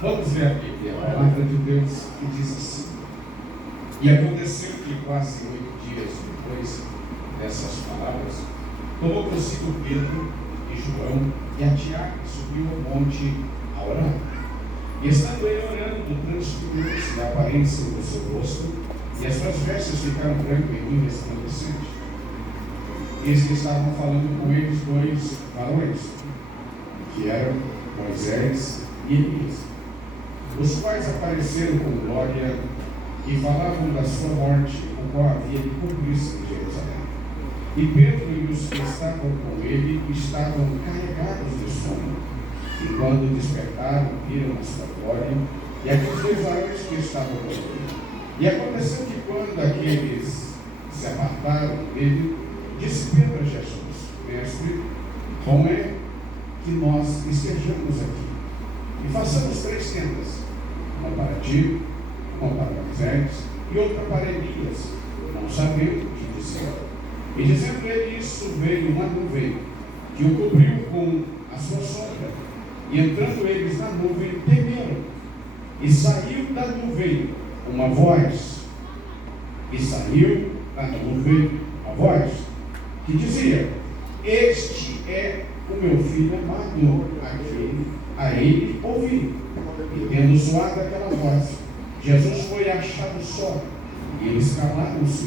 Vamos ver aqui a palavra de Deus que diz assim: e aconteceu que quase 8 dias depois dessas palavras, tomou consigo Pedro e João e a Tiago e subiu ao monte a orar. E estando ele orando, transfigurou-se a aparência do seu rosto, e as suas vestes ficaram brancas e resplandecentes. Eis que estavam falando com eles 2 varões, que eram Moisés e Elias, os quais apareceram com glória e falavam da sua morte, o qual havia de cumprir-se em Jerusalém. E Pedro e os que estavam com ele estavam carregados de sono, e quando despertaram, viram a sua glória e aqueles 2 varões que estavam com ele. E aconteceu que quando aqueles se apartaram dele, disse Pedro a Jesus: Mestre, como é que nós estejamos aqui? E façamos 3 tendas, uma para ti, uma para Moisés e outra para Elias, não sabendo o que dizer. E dizendo ele isso, veio uma nuvem que o cobriu com a sua sombra. E entrando eles na nuvem, temeram. E saiu da nuvem uma voz. E saiu da nuvem uma voz que dizia: Este é o meu filho amado, a ele ouvi. E tendo soado aquela voz, Jesus foi achado só. E eles calaram-se,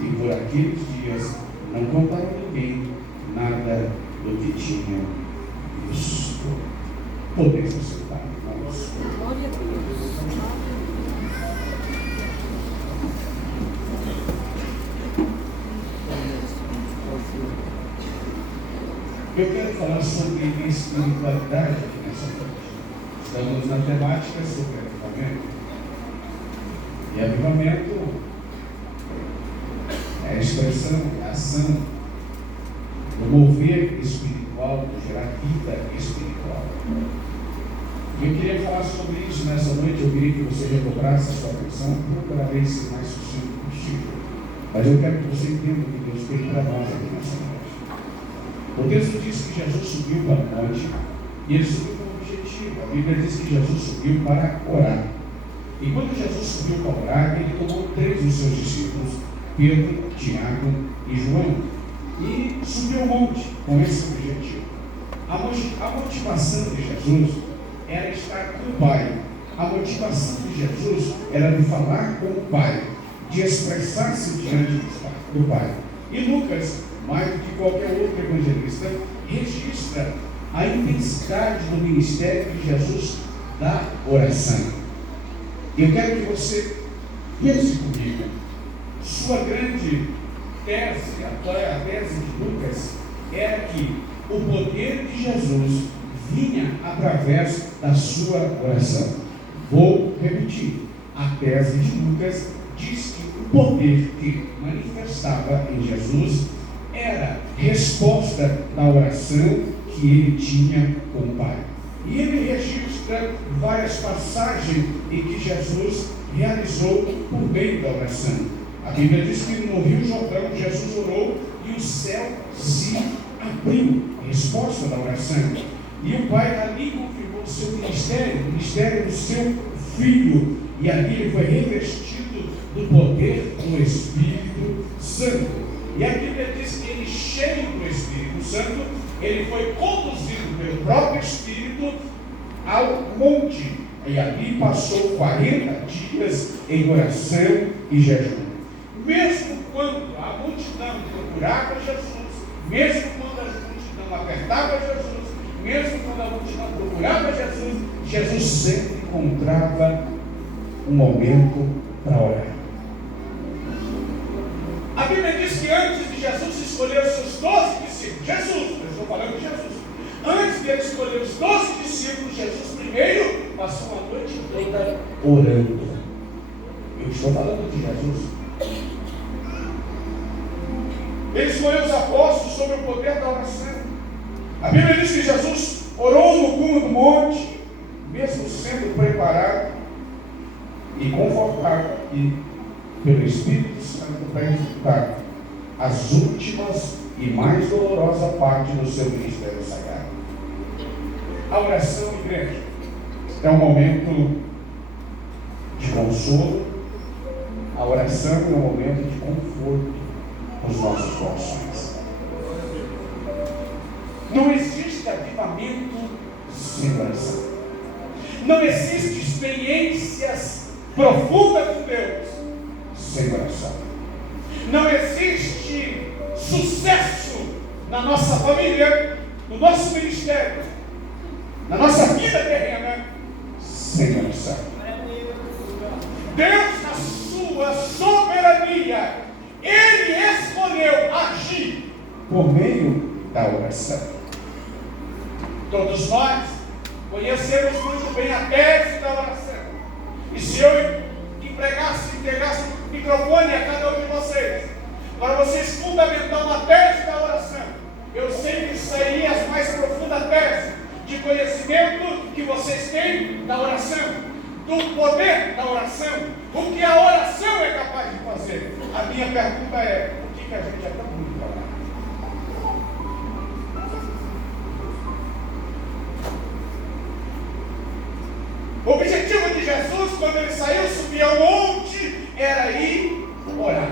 e por aqueles dias não contaram a ninguém nada do que tinham visto. Podemos sentar, irmãos. Glória a Deus. Eu quero falar sobre espiritualidade aqui nessa noite. Estamos na temática sobre avivamento. E avivamento é a expressão, é a ação do mover espiritual, do gerar vida espiritual. E eu queria falar sobre isso nessa noite. Eu queria que você recobrasse a sua atenção, procurarei ser mais sucinto possível. Mas eu quero que você entenda o que Deus tem para nós aqui nessa noite. O texto diz que Jesus subiu para o monte e ele subiu com um objetivo. A Bíblia diz que Jesus subiu para orar. E quando Jesus subiu para orar, ele tomou 3 dos seus discípulos, Pedro, Tiago e João, e subiu ao monte com esse objetivo. A motivação de Jesus era estar com o Pai. A motivação de Jesus era de falar com o Pai, de expressar-se diante do Pai. E Lucas, mais do que qualquer outro evangelista, registra a intensidade do ministério de Jesus da oração. Eu quero que você pense comigo. Sua grande tese, a tese de Lucas, era que o poder de Jesus vinha através da sua oração. Vou repetir. A tese de Lucas diz que o poder que manifestava em Jesus era resposta da oração que ele tinha com o Pai. E ele registra várias passagens em que Jesus realizou por meio da oração. A Bíblia diz que no Rio Jordão Jesus orou e o céu se abriu, resposta da oração. E o Pai ali confirmou o seu ministério, o ministério do seu Filho, e ali ele foi revestido do poder do Espírito Santo. E a Bíblia diz que ele, cheio do Espírito Santo, ele foi conduzido pelo próprio Espírito ao monte, e ali passou 40 dias em oração e jejum. Mesmo quando a multidão procurava Jesus, mesmo quando a multidão apertava Jesus, mesmo quando a multidão procurava Jesus, Jesus sempre encontrava um momento para orar. A Bíblia diz que antes de Jesus escolher os seus 12 discípulos, Jesus, eu estou falando de Jesus, antes de ele escolher os 12 discípulos, Jesus primeiro passou a noite toda orando. Eu estou falando de Jesus. Ele escolheu os apóstolos sobre o poder da oração. A Bíblia diz que Jesus orou no cume do monte, mesmo sendo preparado e confortado pelo Espírito Santo para executar as últimas e mais dolorosa parte do seu ministério sagrado. A oração, igreja, É um momento de consolo. A oração é um momento de conforto nos nossos corações. Não existe avivamento sem oração. Não existe experiências profundas com Deus sem oração. Não existe sucesso na nossa família, no nosso ministério, na nossa vida terrena, sem oração. Deus, na sua soberania, Ele escolheu agir por meio da oração. Todos nós conhecemos muito bem a tese da oração. E se eu entregasse o microfone a cada um de vocês, para vocês fundamentar uma tese da oração, eu sei que sairia as mais profundas teses de conhecimento que vocês têm da oração, do poder da oração, o que a oração é capaz de fazer. A minha pergunta é: por que a gente é tão ruim para orar? O objetivo de Jesus, quando ele saiu, subir ao monte, era ir orar.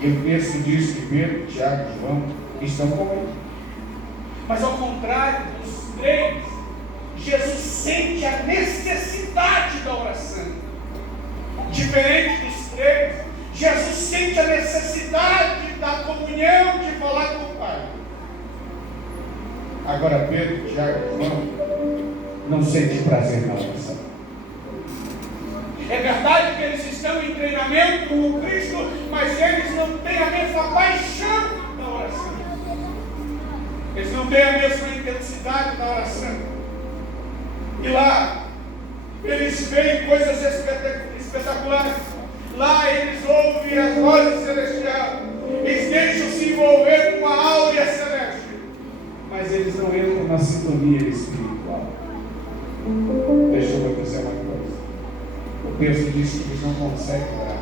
E o texto diz que Pedro, Tiago e João estão com ele. Mas ao contrário dos três, Jesus sente a necessidade da oração. Diferente dos três, Jesus sente a necessidade da comunhão, de falar com o Pai. Agora Pedro, Tiago e João não sentem prazer na oração. É verdade que eles estão em treinamento com Cristo, mas eles não têm a mesma paixão da oração. Eles não têm a mesma intensidade da oração. E lá, eles veem coisas espetaculares. Lá eles ouvem as vozes celestiais. Eles deixam-se envolver com a áurea celeste. Mas eles não entram na sintonia espiritual. Deixa eu dizer uma coisa. O texto diz que eles não conseguem orar.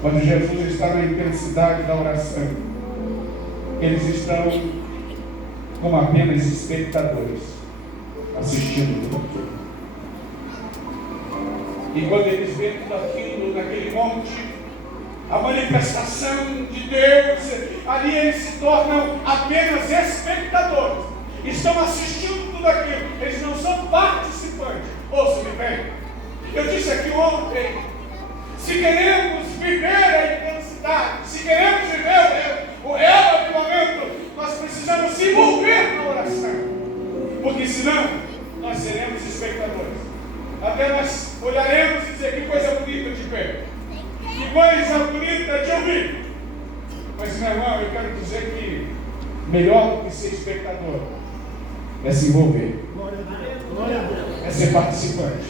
Quando Jesus está na intensidade da oração, eles estão como apenas espectadores, assistindo tudo aquilo. E quando eles veem tudo aquilo, naquele monte, a manifestação de Deus, ali eles se tornam apenas espectadores. Estão assistindo tudo aquilo. Eles não são participantes. Ouça-me bem. Eu disse aqui ontem, se queremos viver a intensidade, se queremos viver o real avivamento, nós precisamos se envolver na oração. Porque senão, nós seremos espectadores. Até nós olharemos e dizer: que coisa bonita de ver, que coisa bonita de ouvir. Mas, meu irmão, eu quero dizer que melhor do que ser espectador é se envolver, é ser participante.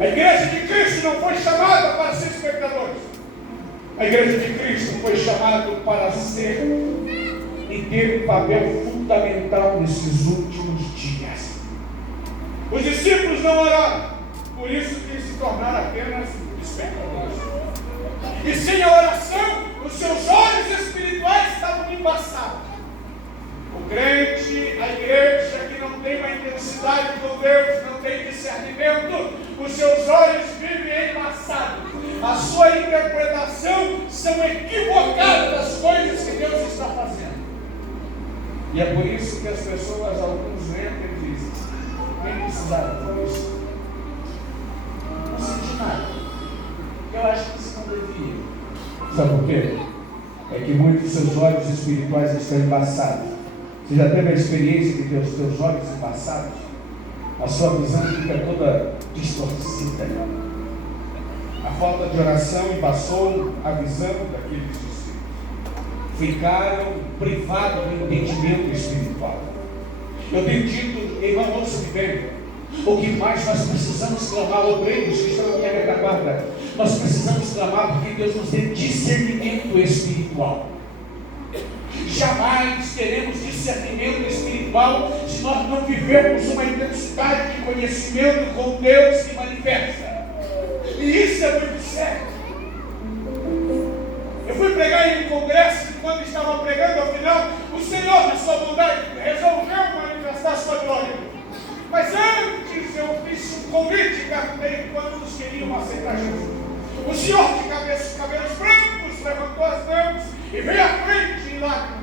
A igreja de Cristo não foi chamada para ser espectadores. A igreja de Cristo foi chamada para ser e ter um papel fundamental nesses últimos dias. Os discípulos não oraram, por isso que se tornaram apenas espectadores. E sem a oração, os seus olhos espirituais estavam embaçados. O crente, a igreja que não tem uma intensidade com Deus, não tem discernimento, os seus olhos vivem embaçados. A sua interpretação são equivocadas das coisas que Deus está fazendo. E é por isso que as pessoas, alguns entram e dizem: nem precisava disso. Não senti nada. Eu acho que isso não devia. Sabe por quê? É que muitos dos seus olhos espirituais estão embaçados. Você já teve a experiência de ter os teus olhos embaçados? A sua visão fica toda distorcida. A falta de oração embaçou a visão daqueles discípulos. Ficaram privados do entendimento espiritual. Eu tenho dito, irmão, ouça-me bem, o que mais nós precisamos clamar, obreiros que estão aqui à retaguarda, nós precisamos clamar porque Deus nos dê discernimento espiritual. Jamais teremos discernimento espiritual se nós não vivermos uma intensidade de conhecimento com Deus que manifesta. E isso é muito sério. Eu fui pregar em um congresso e quando estava pregando, ao final, o Senhor, na sua bondade, resolveu manifestar perto dele quando eles queriam aceitar Jesus. O senhor de cabelos brancos levantou as mãos e veio à frente em lágrimas.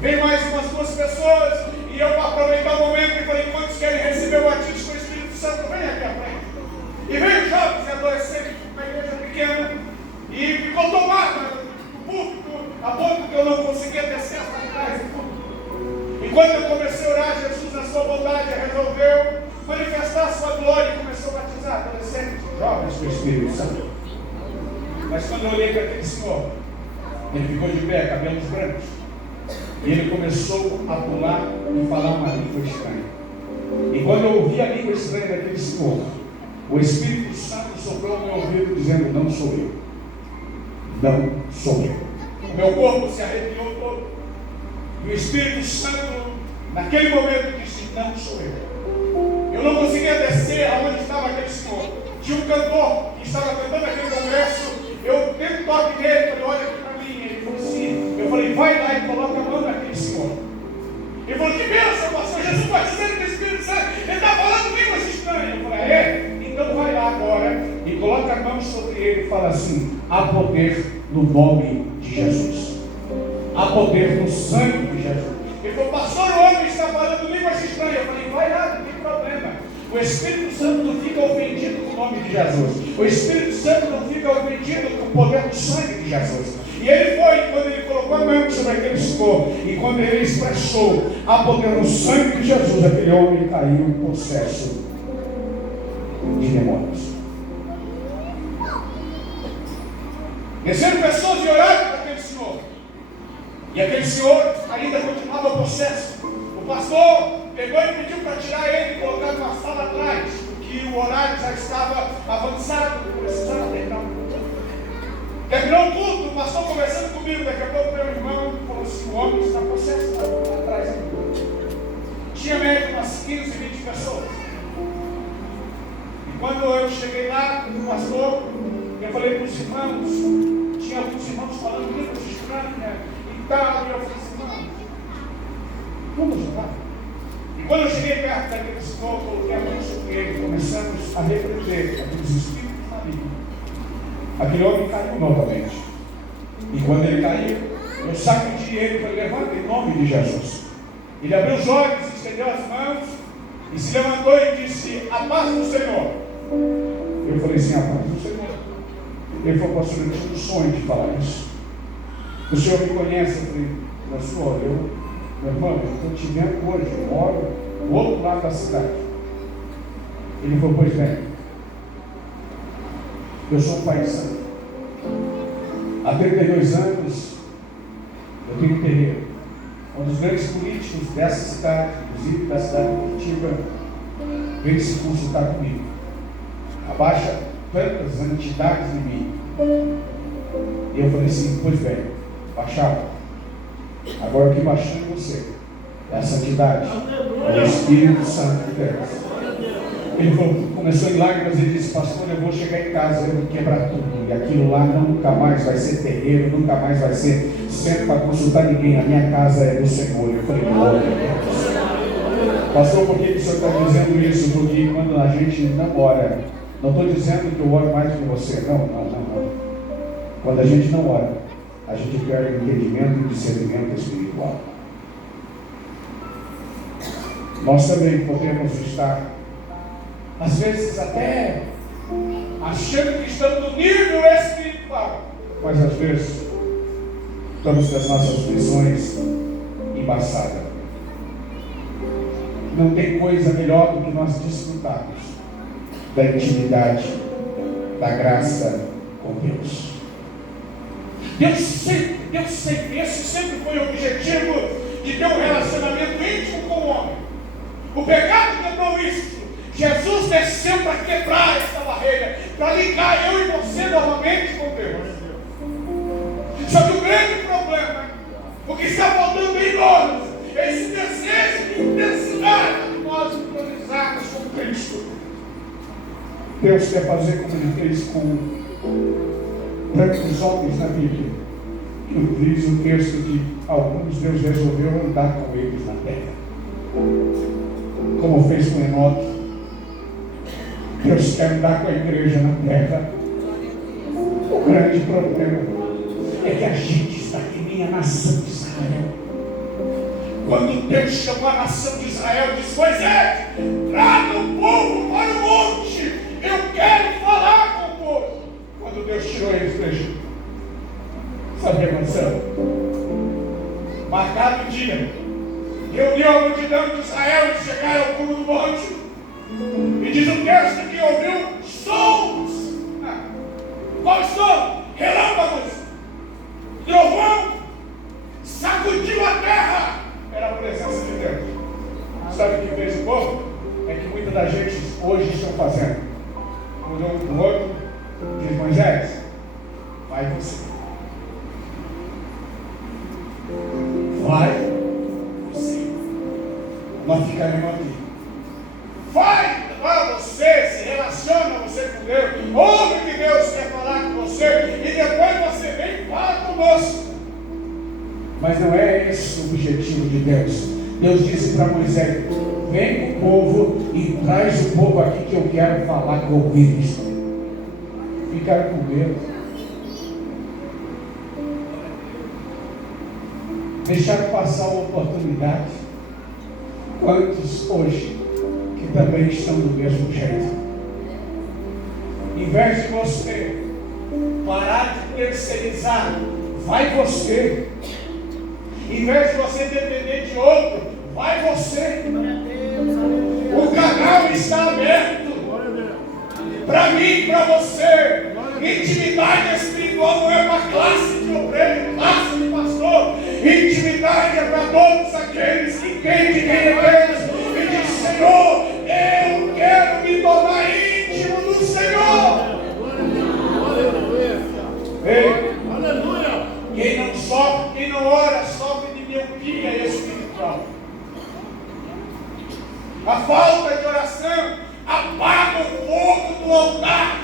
Veio mais umas 2 pessoas e eu, para aproveitar o momento, e falei: quantos querem receber o batismo com o Espírito Santo? Vem aqui à frente. E veio jovens e adolescentes, uma igreja pequena, e ficou tomada no púlpito, a ponto que eu não conseguia descer essa trás do púlpito. E quando eu comecei a orar, Jesus, na sua bondade, resolveu manifestar a sua glória e começou a batizar adolescentes, jovens com o Espírito Santo. Mas quando eu olhei para aquele senhor, ele ficou de pé, cabelos brancos, e ele começou a pular e falar uma língua estranha. E quando eu ouvi a língua estranha daquele senhor, o Espírito Santo soprou no meu ouvido dizendo: não sou eu. Não sou eu. O meu corpo se arrepiou todo. E o Espírito Santo, naquele momento, disse: não sou eu. Eu não conseguia descer aonde estava aquele senhor. Tinha um cantor que estava cantando aquele congresso. Eu dei um toque nele, falei: olha aqui para mim. Ele falou assim, eu falei: vai lá e coloca a mão naquele senhor. Ele falou: que bênção, pastor, Jesus batizando com o Espírito Santo, ele está falando línguas estranhas. Eu falei: é? Então vai lá agora e coloca a mão sobre ele e fala assim: há poder no nome de Jesus. Há poder no sangue de Jesus. Ele falou: pastor, o homem está falando línguas estranhas. Eu falei: vai lá, não tem problema. O Espírito Santo não fica ofendido com o nome de Jesus. O Espírito Santo não fica ofendido com o poder do sangue de Jesus. E ele foi, quando ele colocou a mão sobre aquele senhor, e quando ele expressou a poder no sangue de Jesus, aquele homem caiu em possesso de demônios. Desceram pessoas e oraram para aquele senhor. E aquele senhor ainda continuava possesso. O pastor pegou e pediu para tirar ele e colocar numa sala atrás, porque o horário já estava avançado, precisava terminar o culto. Terminou o culto, o pastor conversando comigo, daqui a pouco meu irmão falou assim: o homem está possesso, está atrás aqui. Tinha médio umas 15, 20 pessoas. E quando eu cheguei lá com o pastor, eu falei para os irmãos, tinha alguns irmãos falando línguas estranhas e tal, e eu falei assim: irmãos, vamos orar. E quando eu cheguei perto daquele senhor, coloquei a mão sobre ele, começamos a repreender aqueles espíritos malignos. Aquele homem caiu novamente. E quando ele caiu, eu sacudi ele para levantar em nome de Jesus. Ele abriu os olhos, estendeu as mãos e se levantou e disse: a paz do Senhor. Eu falei assim: a paz do Senhor. Ele falou: pastor, eu tinha um sonho de falar isso. O senhor me conhece? Eu falei: pastor, meu irmão, eu estou te vendo hoje, eu moro do outro lado da cidade. Ele falou: pois bem, eu sou um paisano. Há 32 anos eu tenho um terreiro. Um dos grandes políticos dessa cidade, inclusive da cidade de Curitiba, veio se consultar comigo. Abaixa tantas entidades em mim. E eu falei assim: pois bem, baixava. Agora o que baixou em você, essa entidade, é o Espírito Santo de Deus. Ele falou, começou em lágrimas e disse: pastor, eu vou chegar em casa, eu vou quebrar tudo. E aquilo lá nunca mais vai ser terreiro, nunca mais vai ser centro para consultar ninguém. A minha casa é do Senhor. Eu falei: glória a Deus. Pastor, por que o senhor está dizendo isso? Porque quando a gente não ora, não estou dizendo que eu oro mais que você, não. Quando a gente não ora, a gente perde o entendimento e o discernimento espiritual. Nós também podemos estar, às vezes, até achando que estamos no nível espiritual, mas às vezes estamos com as nossas visões embaçadas. Não tem coisa melhor do que nós desfrutarmos da intimidade, da graça com Deus. Esse sempre foi o objetivo de ter um relacionamento íntimo com o homem. O pecado quebrou isso. Jesus desceu para quebrar essa barreira, para ligar eu e você novamente com Deus. Só que o grande problema, o que está faltando em nós, é esse desejo de intensidade de nós improvisarmos com Cristo. Deus quer fazer como Ele fez com tantos homens na Bíblia. Diz o texto que alguns Deus resolveu andar com eles na terra. Como fez com Enoque, Deus quer andar com a igreja na terra. O grande problema é que a gente está que nem a nação de Israel. Quando Deus chamou a nação de Israel, disse: Moisés, traga o povo para o monte, eu quero falar com o povo. Quando Deus tirou eles do Egito, sabe o que aconteceu? Marcado o dia, reuniu a multidão de Israel e chegaram ao cume do monte. E diz o texto que ouviu sons. Qual som? Relâmpagos, trovão, sacudiu a terra. Era a presença de Deus. Sabe o que fez o povo? É que muita da gente hoje estão fazendo. Mudou um para o outro, diz: Moisés, vai você. Vai você. Nós ficaremos aqui. Vai você, se relaciona você com Deus. Ouve o que Deus quer falar com você. E depois você vem e fala conosco. Mas não é esse o objetivo de Deus. Deus disse para Moisés: vem com o povo e traz o povo aqui que eu quero falar com eles. Ficaram com medo. Deixaram passar uma oportunidade. Quantos hoje que também estão do mesmo jeito? Em vez de você parar de terceirizar, vai você. Em vez de você depender de outro, vai você. O canal está aberto para mim e para você. Intimidade espiritual não é para classe de obreiro, classe de pastor. Intimidade é para todos aqueles que entendem quem é Deus e diz: Senhor, eu quero me tornar íntimo do Senhor. Ei, quem não sofre, quem não ora, sofre de miopia espiritual. A falta de oração apaga o fogo do altar.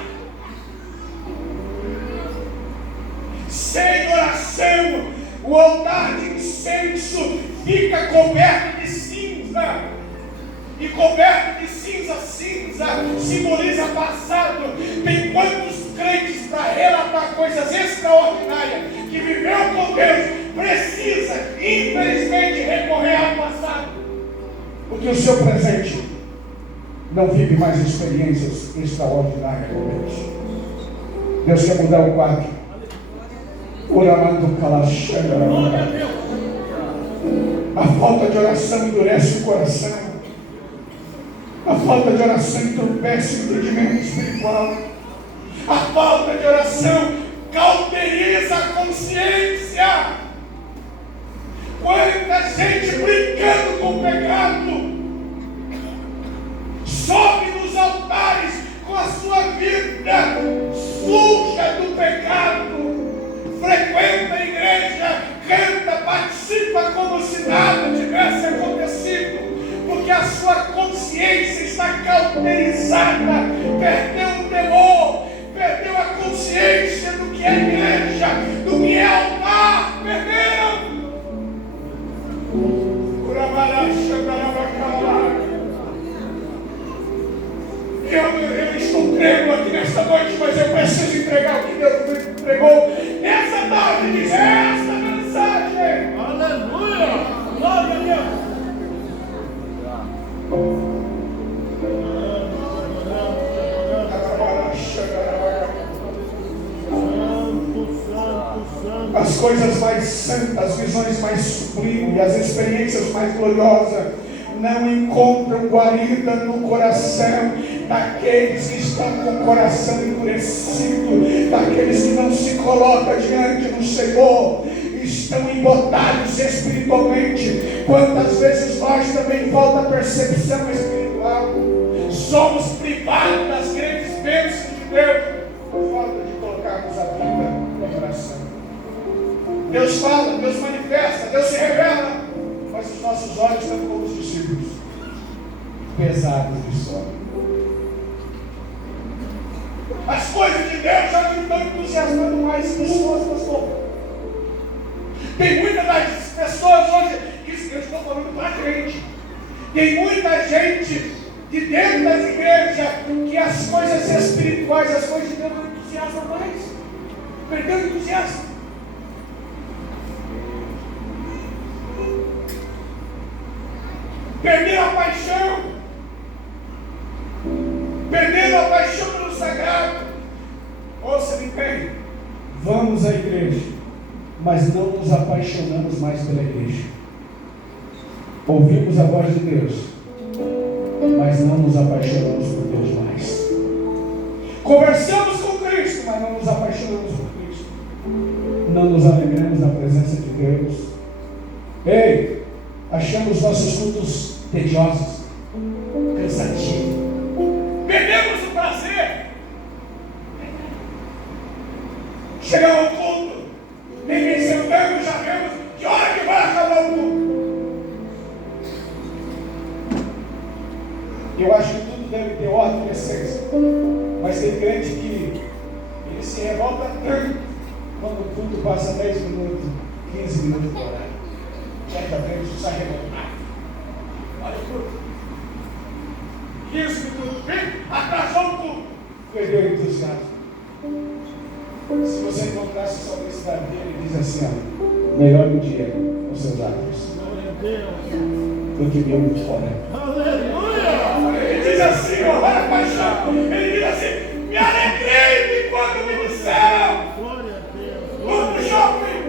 Sem oração, o altar de incenso fica coberto de cinza. E coberto de cinza, cinza simboliza passado. Tem quantos crentes para relatar coisas extraordinárias que viveu com Deus, precisa, infelizmente, recorrer ao passado. Porque o seu presente não vive mais experiências extraordinárias com Deus. Deus quer mudar o quadro. A falta de oração endurece o coração. A falta de oração entorpece o entendimento espiritual. A falta de oração cauteriza a consciência. Quanta gente brincando com o pecado sobe nos altares com a sua vida suja do pecado, frequenta a igreja, canta, participa como se nada tivesse acontecido, porque a sua consciência está cauterizada, perdeu o temor, perdeu a consciência do que é igreja, do que é altar, perderam. Eu estou crendo aqui nesta noite, mas eu preciso entregar o que Deus me entregou nessa tarde, diz esta mensagem. Aleluia! Glória a Deus! As coisas mais santas, as visões mais sublimes, as experiências mais gloriosas não encontram guarida no coração daqueles que estão com o coração endurecido, daqueles que não se colocam diante do Senhor, estão embotados espiritualmente. Quantas vezes nós também falta percepção espiritual, somos privados das grandes bênçãos de Deus por falta de colocarmos a vida em oração. Deus fala, Deus manifesta, Deus se revela, mas os nossos olhos estão como os discípulos, pesados de sono. As coisas de Deus já não estão entusiasmando mais pessoas, pastor. Tem muitas das pessoas hoje, isso que eu estou falando para a gente, tem muita gente de dentro das igrejas, que as coisas espirituais, as coisas de Deus não entusiasmam mais. Perdeu o entusiasmo. Perderam a paixão. Perderam a paixão pelo sagrado. Ouça-me bem. Vamos à igreja, mas não nos apaixonamos mais pela igreja. Ouvimos a voz de Deus, mas não nos apaixonamos por Deus mais. Conversamos com Cristo, mas não nos apaixonamos por Cristo. Não nos alegramos na presença de Deus. Ei, achamos nossos cultos tediosos, cansativos. Perdemos o prazer. Chegamos ao culto, ninguém sentando, já vemos que hora que vai acabar o culto. Eu acho que tudo deve ter ordem e essência, mas tem crente que ele se revolta tanto quando o culto passa 10 minutos, 15 minutos do horário. Certa vez sai revoltado. Olha o culto. 15 minutos, vem, atrasou o culto. Perdeu o entusiasmo. Se você encontrasse essa felicidade dele, ele diz assim: ó, melhor o dia os seus lábios do que meu fora. Aleluia! Ele diz assim, ó, olha a paixão. Ele diz assim: me alegrei quando me disseram, vamos pro shopping,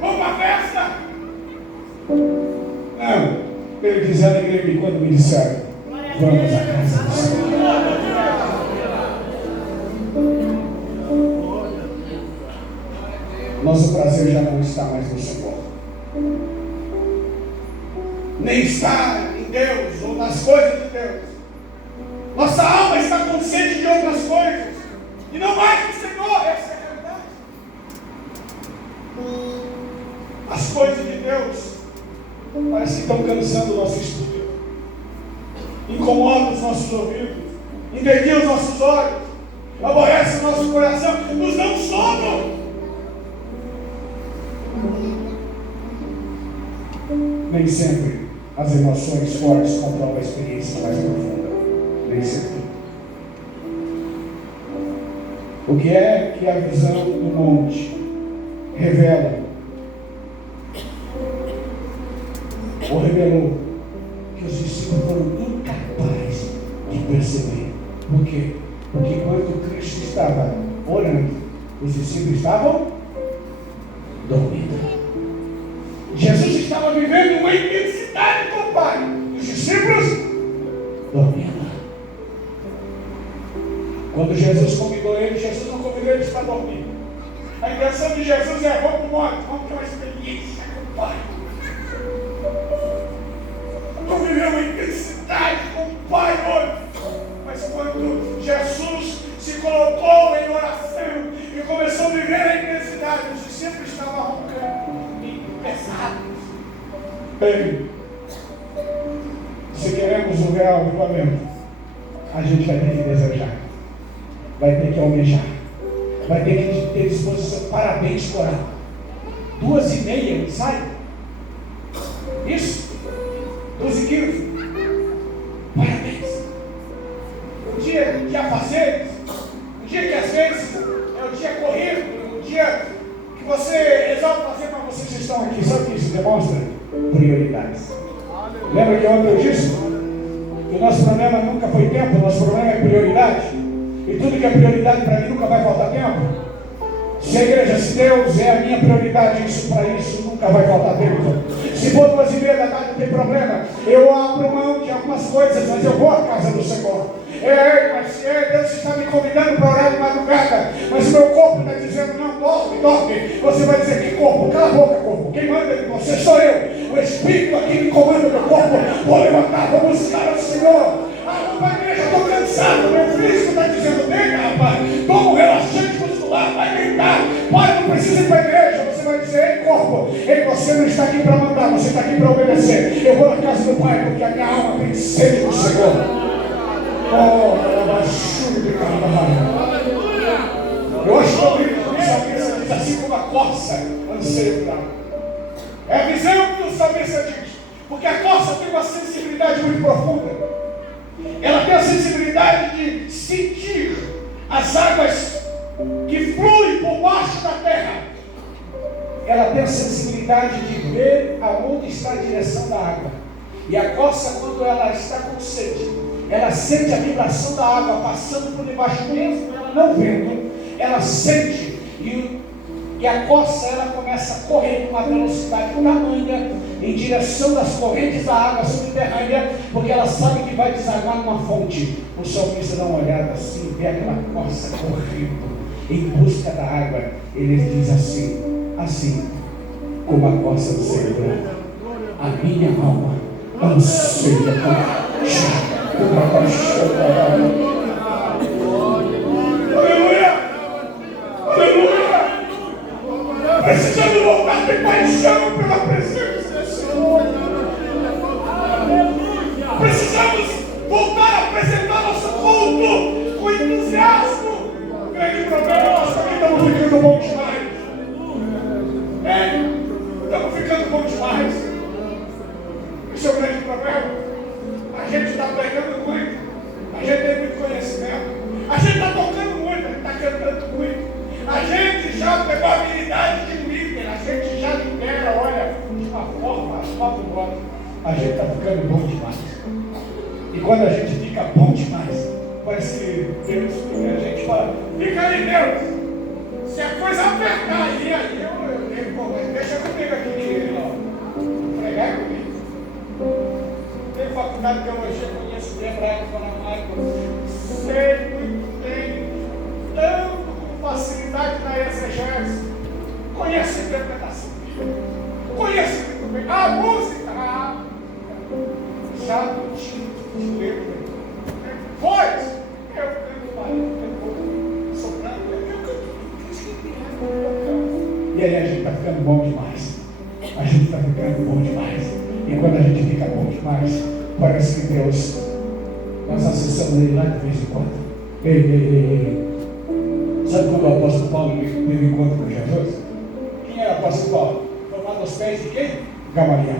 vamos pra festa. Não, ele diz: alegrei quando me disseram, vamos à casa do Senhor. Nosso prazer já não está mais no Senhor, nem está em Deus ou nas coisas de Deus. Nossa alma está com sede de outras coisas e não mais do Senhor. Essa é a realidade. As coisas de Deus parece que estão cansando o nosso espírito, incomodam os nossos ouvidos, entediam os nossos olhos, aborrecem o nosso coração, nos dão sono. Nem sempre as emoções fortes comprovam a experiência mais profunda. Nem sempre. O que é que a visão do monte revela? Ou revelou que os discípulos foram incapazes de perceber. Por quê? Porque enquanto Cristo estava orando, os discípulos estavam dormindo. Jesus estava vivendo uma intensidade com o Pai. Os discípulos dormindo. Quando Jesus convidou ele, Jesus não convidou eles para dormir. A intenção de Jesus é: vamos para o monte, vamos ter uma experiência com o Pai. Vamos viver uma intensidade com o Pai hoje. Mas quando Jesus se colocou em oração e começou a viver a intensidade, os discípulos estavam roncando. Pesados. Bem, se queremos um real avivamento, a gente vai ter que desejar, vai ter que almejar, vai ter que ter disposição. Parabéns, coral. 2h30, sai? Isso? 12h15. Parabéns. O dia de afazeres, o dia que às vezes é o dia corrido, o dia que você exalta fazer, mas vocês estão aqui. Sabe o que isso demonstra? Prioridades. Lembra que ontem eu disse que o nosso problema nunca foi tempo, o nosso problema é prioridade. E tudo que é prioridade para mim nunca vai faltar tempo. Se a igreja, se Deus é a minha prioridade, para isso nunca vai faltar tempo. Se for 2h30 da tarde, não tem problema. Eu abro mão de algumas coisas, mas eu vou à casa do Senhor. Mas Deus está me convidando para orar de madrugada, mas o meu corpo está dizendo: não, dorme. Você vai dizer: que corpo? Cala a boca, corpo. Quem manda em você sou eu. O Espírito aqui me comanda o meu corpo. Vou levantar, vou buscar ao Senhor. Vamos para a igreja, estou cansado. Meu físico está dizendo: vem, rapaz, toma um relaxante muscular, vai deitar. Pai, não precisa ir para a igreja. Você vai dizer: ei, corpo, você não está aqui para mandar, você está aqui para obedecer. Eu vou na casa do Pai, porque a minha alma tem sede do Senhor. Eu acho que o salmista diz assim como a corça anseia por água. É a visão que o salmista diz. Porque a corça tem uma sensibilidade muito profunda. Ela tem a sensibilidade de sentir as águas que fluem por baixo da terra. Ela tem a sensibilidade de ver aonde está a direção da água. E a corça, quando ela está com sede, ela sente a vibração da água passando por debaixo, mesmo ela não vendo, ela sente. E a corça, ela começa a correr com uma velocidade tamanha em direção das correntes da água subterrânea, porque ela sabe que vai desaguar numa fonte. O salmista dá uma olhada assim, vê aquela corça correndo em busca da água. Ele diz assim como a corça do Senhor, a minha alma anseia por uma paixão da água. Precisamos voltar de paixão pela presença do Senhor. Precisamos voltar a apresentar nosso culto com entusiasmo. O grande problema é nós também estamos ficando bom demais. Estamos ficando bom demais. Esse é o grande problema. A gente está pregando muito. A gente tem muito conhecimento. A gente está tocando muito. A gente está cantando muito. A gente já pegou a habilidade de líder, a gente já lidera, olha, de uma forma fabulosa. A gente está ficando bom demais. E quando a gente fica bom demais, parece que Deus, a gente fala, fica aí, Deus. Se a coisa apertar aí eu tenho, deixa comigo aqui, ó. Pregar comigo. Tem faculdade de teologia, conheço o hebraico, aramaico, sei muito bem, tanto facilidade na exegese, conhece a interpretação, conhece muito bem a música, já no tipo de letra, voz, eu canto barulho, soprando, eu canto, e aí a gente está ficando bom demais, a gente está ficando bom demais, e quando a gente fica bom demais, parece que Deus, nós acessamos ele lá de vez em quando, ei. Sabe quando o apóstolo Paulo teve encontro com Jesus? Quem era o apóstolo Paulo? Tomado aos pés de quem? Gamaliel.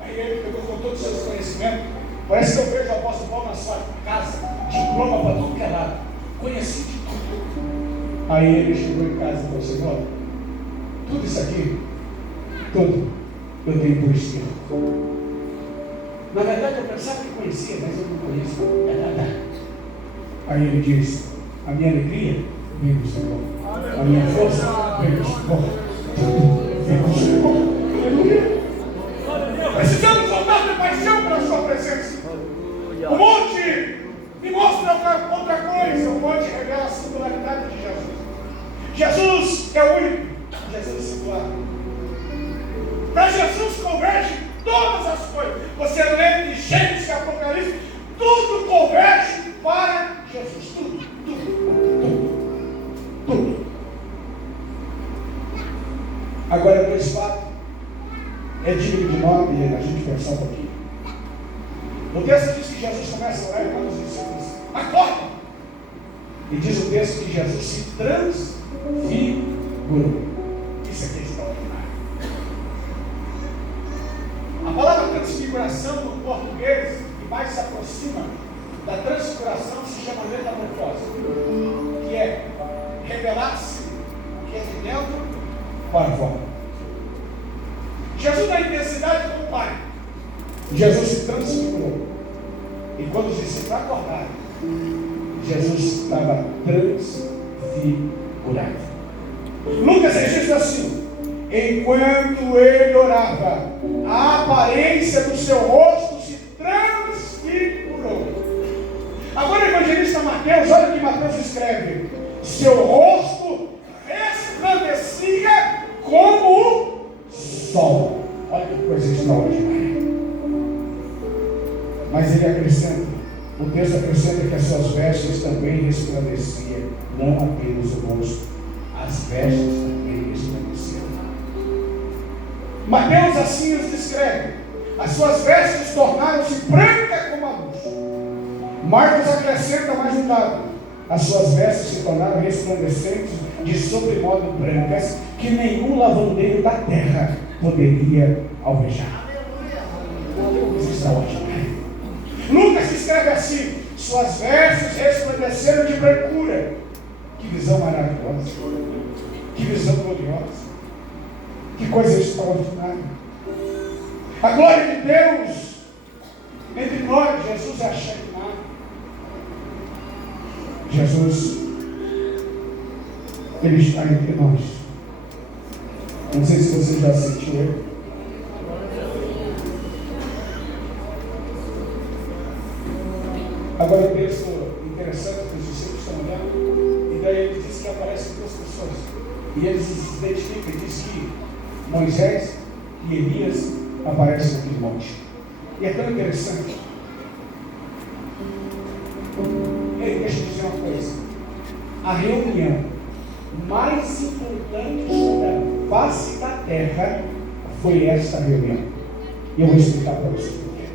Aí ele pegou com todos os seus conhecimentos. Parece que eu vejo o apóstolo Paulo na sua casa, diploma para tudo que é lado. Conheci de tudo. Aí ele chegou em casa e falou: Senhor, tudo isso aqui, tudo, eu tenho por escrito. Na verdade eu pensava que conhecia, mas eu não conheço. É nada. Aí ele disse: a minha alegria vem do Senhor, a minha força vem do Senhor, tudo vem do Senhor. Aleluia. Precisamos voltar de paixão pela sua presença. O monte me mostra outra coisa. O monte revela a singularidade de Jesus. Jesus é o único. Jesus é singular. Para Jesus converge todas as coisas. Você lê de Gênesis e Apocalipse, tudo converge para Jesus. Tudo. Agora, dois fatos é digno de nota e a gente pensar um pouquinho. O texto diz que Jesus começa a orar e quando os discípulos acordam, e diz o texto que Jesus se transfigurou. Isso aqui é extraordinário. A palavra transfiguração no português, que mais se aproxima da transfiguração, se chama metamorfose, que é revelar-se o que é de dentro para fora. Jesus dá intensidade com o Pai. Jesus se transfigurou. E quando os discípulos acordaram, Jesus estava transfigurado. Lucas registra assim: enquanto ele orava, a aparência do seu rosto se transfigurou. Agora o evangelista Mateus, olha o que Mateus escreve: seu rosto resplandecia como o sol. Olha que coisa extraordinária. Mas ele acrescenta, o texto acrescenta que as suas vestes também resplandeciam, não apenas o rosto, as vestes também resplandeciam. Mateus assim os descreve: as suas vestes tornaram-se brancas como a luz. Marcos acrescenta mais um dado: as suas vestes se tornaram resplandecentes, de sobremodo brancas, que nenhum lavandeiro da terra poderia alvejar. coisa extraordinária. Lucas escreve assim: suas vestes resplandeceram de brancura. Que visão maravilhosa, que visão gloriosa, que coisa extraordinária. A glória de Deus entre nós. Jesus é a Shekinah. Jesus, Ele está entre nós. Não sei se você já sentiu Ele. Agora o texto interessante que os discípulos estão olhando, e daí ele diz que aparecem duas pessoas. E eles se identificam e diz que Moisés e Elias aparecem naquele monte. E é tão interessante. Ei, deixa eu dizer uma coisa. A reunião mais importante sobre a face da terra foi esta reunião. E eu vou explicar para vocês por quê.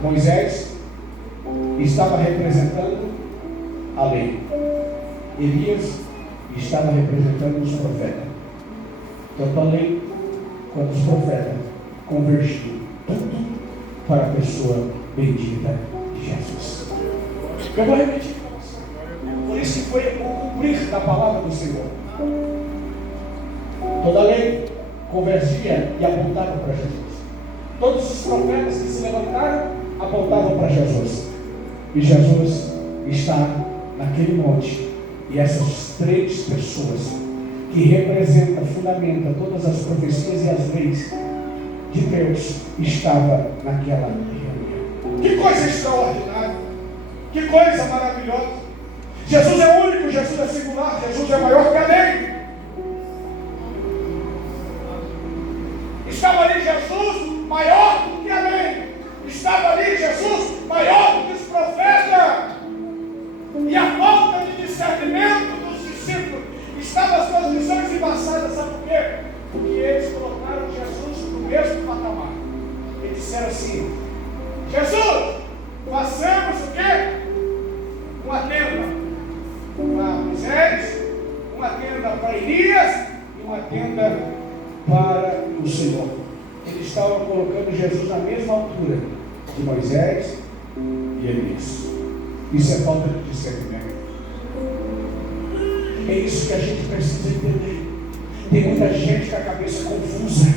Moisés estava representando a lei. Elias estava representando os profetas. Tanto a lei quanto os profetas convergiam tudo para a pessoa bendita de Jesus. Eu vou repetir para você. Por isso que foi o cumprir da palavra do Senhor. Toda a lei convergia e apontava para Jesus. Todos os profetas que se levantaram apontavam para Jesus. E Jesus está naquele monte. E essas três pessoas que representam, fundamentam todas as profecias e as leis de Deus estavam naquela reunião. Que coisa extraordinária! Que coisa maravilhosa! Jesus é único, Jesus é singular, Jesus é maior que a lei. Estava ali Jesus maior do que a lei. Estava ali Jesus maior do que os profetas. E a falta de discernimento dos discípulos estava as suas visões embaçadas, sabe por quê? Porque eles colocaram Jesus no mesmo patamar. Eles disseram assim: Jesus, façamos o quê? Uma tenda para Moisés, uma tenda para Elias e uma tenda para o Senhor. Eles estavam colocando Jesus na mesma altura de Moisés e Elias. Isso é falta de discernimento. É isso que a gente precisa entender. Tem muita gente com a cabeça confusa.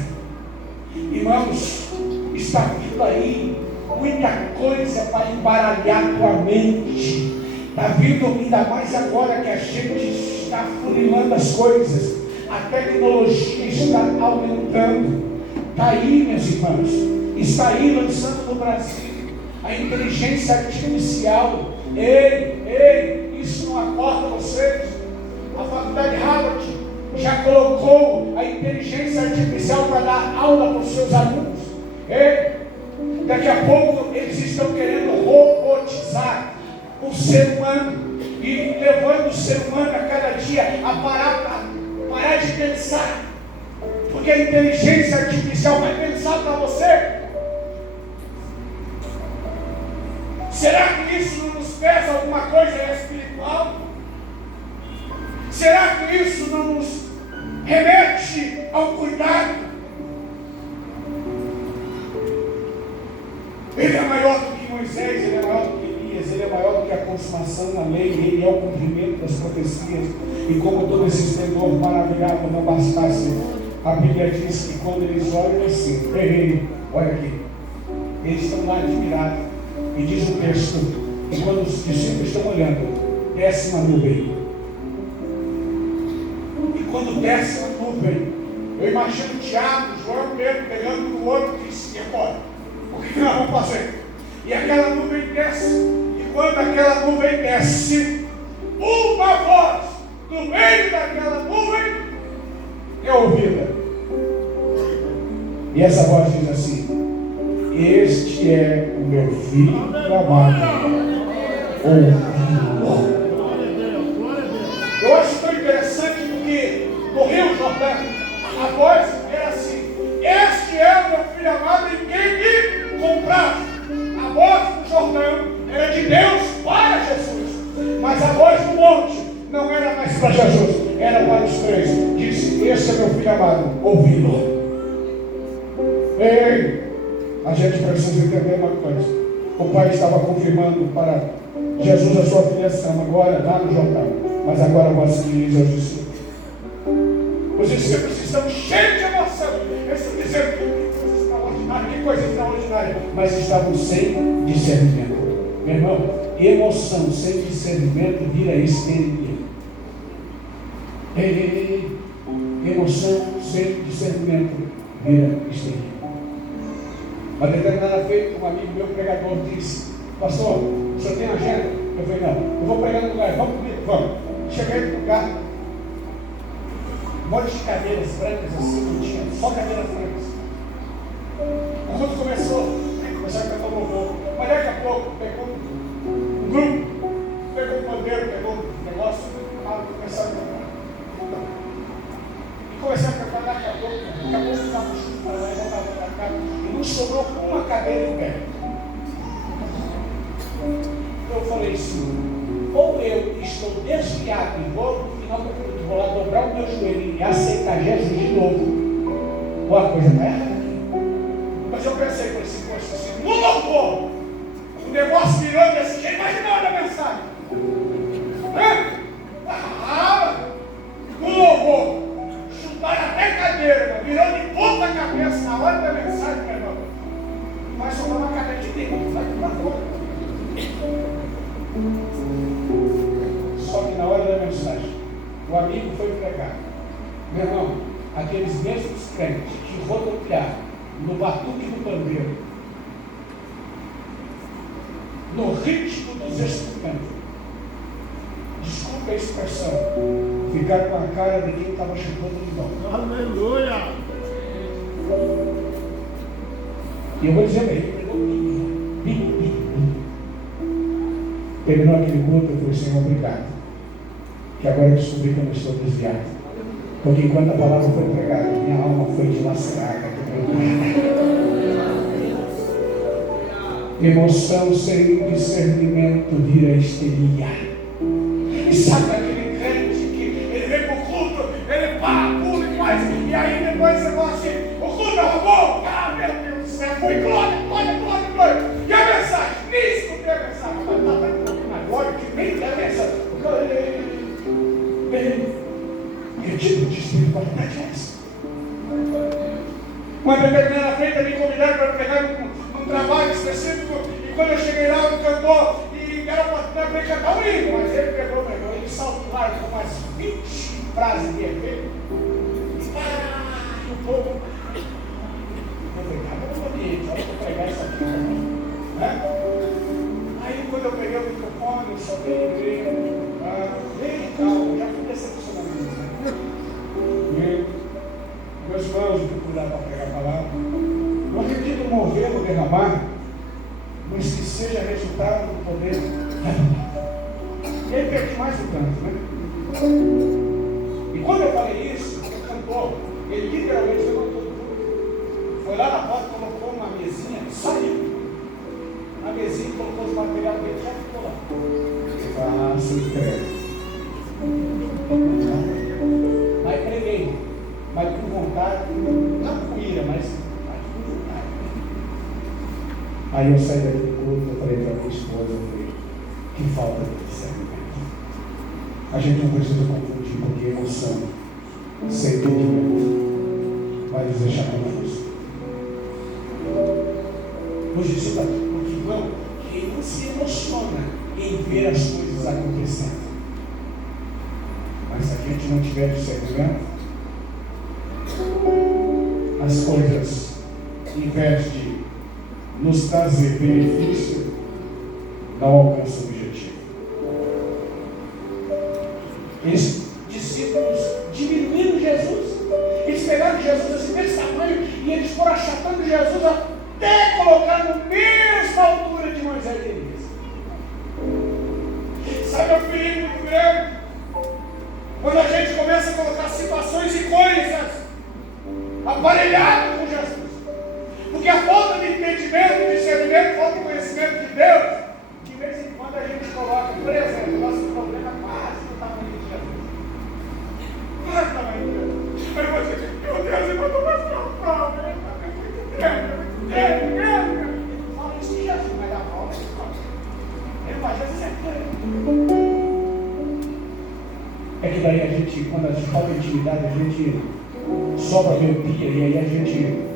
Irmãos, está vindo aí muita coisa para embaralhar tua mente. Está vindo ainda mais agora que a gente está funilando as coisas. A tecnologia está aumentando. Está aí, meus irmãos. Está aí lançando no Brasil a inteligência artificial. Ei, isso não acorda vocês. A faculdade Harvard já colocou a inteligência artificial para dar aula para os seus alunos. Daqui a pouco eles estão querendo robotizar o ser humano e levando o ser humano a cada dia a parar de pensar, porque a inteligência artificial vai pensar para você. Será que isso não nos pesa alguma coisa espiritual? Será que isso não nos remete ao cuidado? Ele é maior do que Moisés, ele é maior do que Elias, ele é maior do que a consumação da lei, ele é o cumprimento das profecias. E como todo esse esplendor maravilhado não bastasse, a Bíblia diz que quando eles olham assim, olha aqui, eles estão lá admirados. E diz o texto, e quando os discípulos estão olhando, desce uma nuvem. E quando desce uma nuvem, eu imagino Tiago, João, Pedro pegando no outro e disse: e agora? O que nós vamos fazer? E aquela nuvem desce. E quando aquela nuvem desce, uma voz no meio daquela nuvem é ouvida. E essa voz diz assim: este é o meu filho amado, ouvi-lo. Eu acho tão interessante porque no Rio Jordão a voz era assim: este é o meu filho amado em quem me compraste. A voz do Jordão era de Deus para Jesus, mas a voz do monte não era mais para Jesus, era para os três. Disse: este é meu filho amado, ouvi-lo. Ei, A gente precisa entender uma coisa. O Pai estava confirmando para Jesus a sua filiação agora, lá no Jordão. Mas agora vós diz aos discípulos. Os discípulos estão cheios de emoção. Eles estão dizendo que coisa extraordinária. Mas estavam sem discernimento. Meu irmão, emoção sem discernimento vira histeria. Emoção sem discernimento vira histeria. Uma determinada feita, um amigo meu pregador disse: pastor, o senhor tem agenda? Eu falei: não, eu vou pregar no lugar, vamos comigo, vamos. Cheguei no lugar, um monte de cadeiras brancas assim, não tinha, só cadeiras brancas. O culto começou a cantar louvor, mas daqui a pouco pegou um grupo, pegou um pandeiro, pegou um negócio, começaram a cantar. E começaram a cantar daqui a pouco ficava um chute para lá e voltava para cá, e não sobrou uma cadeira em pé. Eu falei assim: ou eu estou desviado e vou no final do culto, vou lá dobrar o meu joelho e aceitar Jesus de novo, ou a coisa está errada aqui. Mas eu pensei, por esse posto assim, no louvor, o negócio virou e assim, já imaginou a mensagem? No louvor, chutaram até cadeira, virou de ponta a cabeça na hora da mensagem, meu irmão. Vai sobrar uma cadeira de dentro, vai para fora. Só que na hora da mensagem, o amigo foi pregar. Meu irmão, aqueles mesmos crentes que rodopiaram no batuque do pandeiro, no ritmo dos instrumentos, desculpa a expressão, ficaram com a cara de quem estava chutando limão. Aleluia! E eu vou dizer bem, ele pegou terminou aquele culto, eu falei: Senhor, obrigado, que agora eu descobri que eu não estou desviado, porque enquanto a palavra foi pregada, minha alma foi dilacerada. Emoção sem discernimento vira histeria. E sabe aquele crente que ele vem para o culto, ele pula e faz, e aí depois você fala assim: o culto acabou, ah, meu Deus do céu, foi glória, glória, glória, glória. E a mensagem? Nem escutei a mensagem, mas está um pouquinho mais glória que nem tem a mensagem. Que tipo de espiritualidade é essa? Uma determinada feita me convidaram para pregar num trabalho específico, e quando eu cheguei lá, o cantor, e era para cantar um hino, mas ele pegou, meu irmão, ele saltou lá com umas 20 frases de efeito, e o povo, eu falei: cara, eu vou pregar isso aqui, né? Aí quando eu peguei o microfone, eu soltei a igreja, bem calmo, já fui decepcionado nisso, né? Meus irmãos, que cuidado para pregar a palavra, não acredito no mover, no derramar, mas que seja resultado do poder. E aí perdi mais um canto, né? E quando eu falei isso, o cantor, ele literalmente levantou do culto, foi lá na porta, colocou uma mesinha, saiu. Na mesinha, colocou os materiais dele, já ficou lá. Ele falou: ah, se entrega. Aí preguei, mas com vontade, não com ira, mas com vontade. Aí eu saí daqui do culto, eu falei para minha esposa, eu falei: que falta de discernimento. A gente não precisa confundir, porque emoção sem entendimento vai nos deixar confusos. Nos discípulos, porque irmão, quem não se emociona em ver as coisas acontecendo, mas se a gente não tiver discernimento, as coisas, em vez de nos trazer benefício, não alcançam o objetivo. Esses discípulos diminuíram Jesus, eles pegaram Jesus assim desse tamanho e eles foram achatando Jesus até colocar no mesma altura de Moisés e Elias. Sabe o perigo muito grande? Quando a gente começa a colocar situações e coisas aparelhadas com Jesus, porque a falta de entendimento, discernimento, falta de conhecimento de Deus, de vez em quando a gente coloca, por exemplo, nosso problema quase no tamanho de Jesus. Quase no tamanho de Deus. Aí você diz: meu Deus, eu estou mais calmo, é muito grande, que daí a gente, quando a gente falta intimidade, a gente sobra miopia e aí a gente...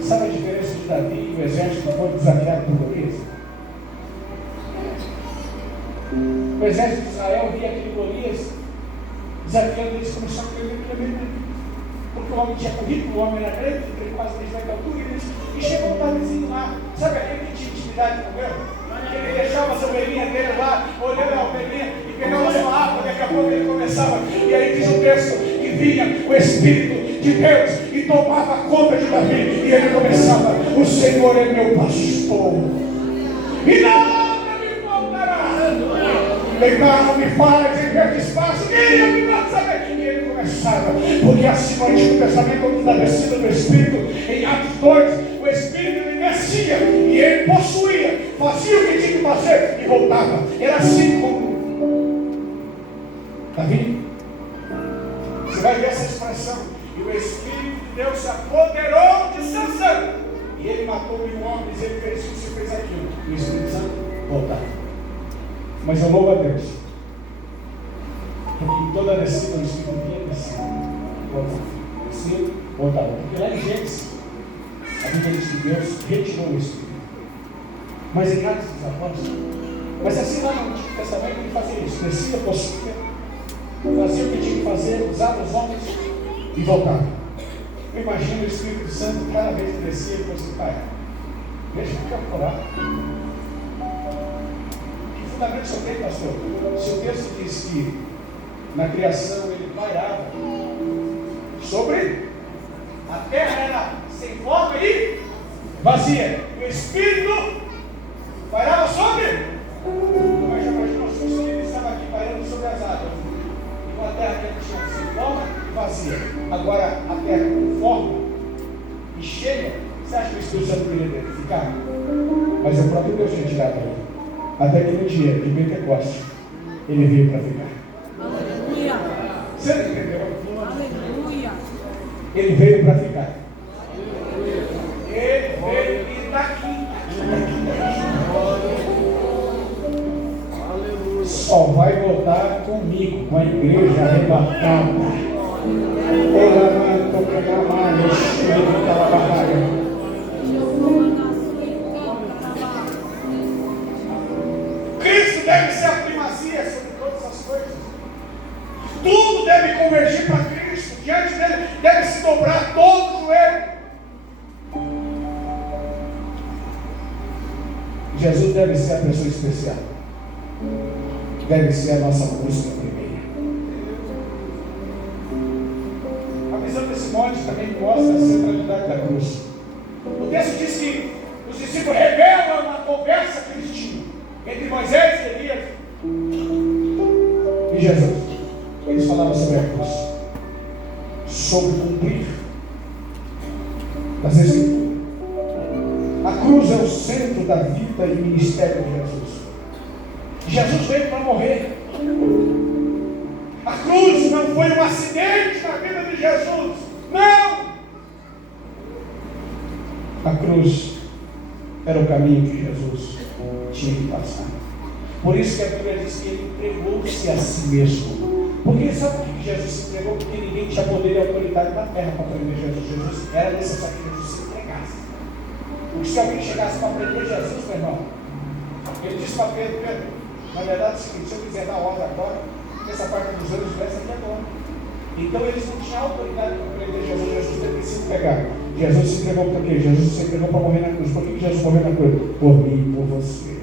Sabe a diferença de Davi e o exército que foi desafiado por Golias? O exército de Israel via aquele Golias desafiando eles, começaram a tremer. Porque o homem tinha currículo, o homem era grande, ele quase 10 metros de altura, e chegou um Davizinho lá. Sabe aquele que tinha intimidade com Deus? Ele deixava as ovelhinhas dele lá, olhando a ovelhinha e pegava sua água, daqui a pouco ele começava, e aí diz o texto que vinha o Espírito de Deus e tomava conta de Davi, e ele começava: o Senhor é meu pastor, e nada me faltará. Levar me faz em verde espaço, guia me mata saber. E ele começava, porque assim no Antigo Testamento, da descida do Espírito, em Atos 2, o Espírito ele descia e ele possuía, fazia o que tinha que fazer e voltava. Era assim como Davi. Você vai ver essa expressão: e o Espírito de Deus se apoderou de Sansão, e ele matou 1000 homens, ele fez isso e fez aquilo. E o Espírito Santo voltava. Mas eu louvo a Deus, porque em toda a descida o Espírito vinha descia, voltava. Porque lá em Gênesis, a Bíblia diz que Deus retirou o Espírito. Mas em Atos dos Apóstolos, mas assim lá no Antigo Testamento ele fazia isso: descia, possuía, fazia o que tinha que fazer, usava os homens e voltava. Eu imagino o Espírito Santo, cada vez que descia, ele falou assim: pai, deixa eu orar. Que fundamento você tem, pastor? Se o texto diz que na criação ele pairava sobre a terra, era sem forma e vazia, e o Espírito pairava sobre. Mas já imaginou se o Espírito estava aqui pairando sobre as águas, e uma terra que tinha sem forma e vazia, agora a terra com forma e cheia, você acha que o Espírito Santo queria ficar? Mas o próprio Deus tinha tirado ele. Até que no dia de Pentecostes ele veio para ficar. Aleluia. Você não entendeu? Aleluia. Ele veio para ficar. Ele veio e está aqui. Só vai voltar comigo, com a igreja arrebatada. Cristo deve ser a primazia sobre todas as coisas. Tudo deve convergir para Cristo. Diante dele deve se dobrar todo o joelho. Jesus deve ser a pessoa especial. Deve ser a nossa busca primeira. A visão desse monte também mostra a centralidade da cruz. O texto diz que os discípulos revelam uma conversa que eles tinham entre Moisés e Elias e Jesus. Eles falavam sobre a cruz, sobre o cumprir das Escrituras. A cruz é o centro da vida e ministério de Jesus. Jesus veio para morrer. A cruz não foi um acidente na vida de Jesus. Não! A cruz era o caminho que Jesus tinha que passar. Por isso que a Bíblia diz que ele entregou-se a si mesmo. Porque sabe por que Jesus se entregou? Porque ninguém tinha poder e autoridade na terra para prender Jesus. Jesus era necessário que Jesus se entregasse. Porque se alguém chegasse para prender Jesus, meu irmão, ele disse para Pedro: Pedro, na verdade é o seguinte, se eu quiser dar ordem agora, essa parte dos anos essa aqui agora. Então eles não tinham autoridade para prender Jesus. Jesus teve que se entregar. Jesus se entregou por quê? Jesus se entregou para morrer na cruz. Por que Jesus morreu na cruz? Por mim e por você.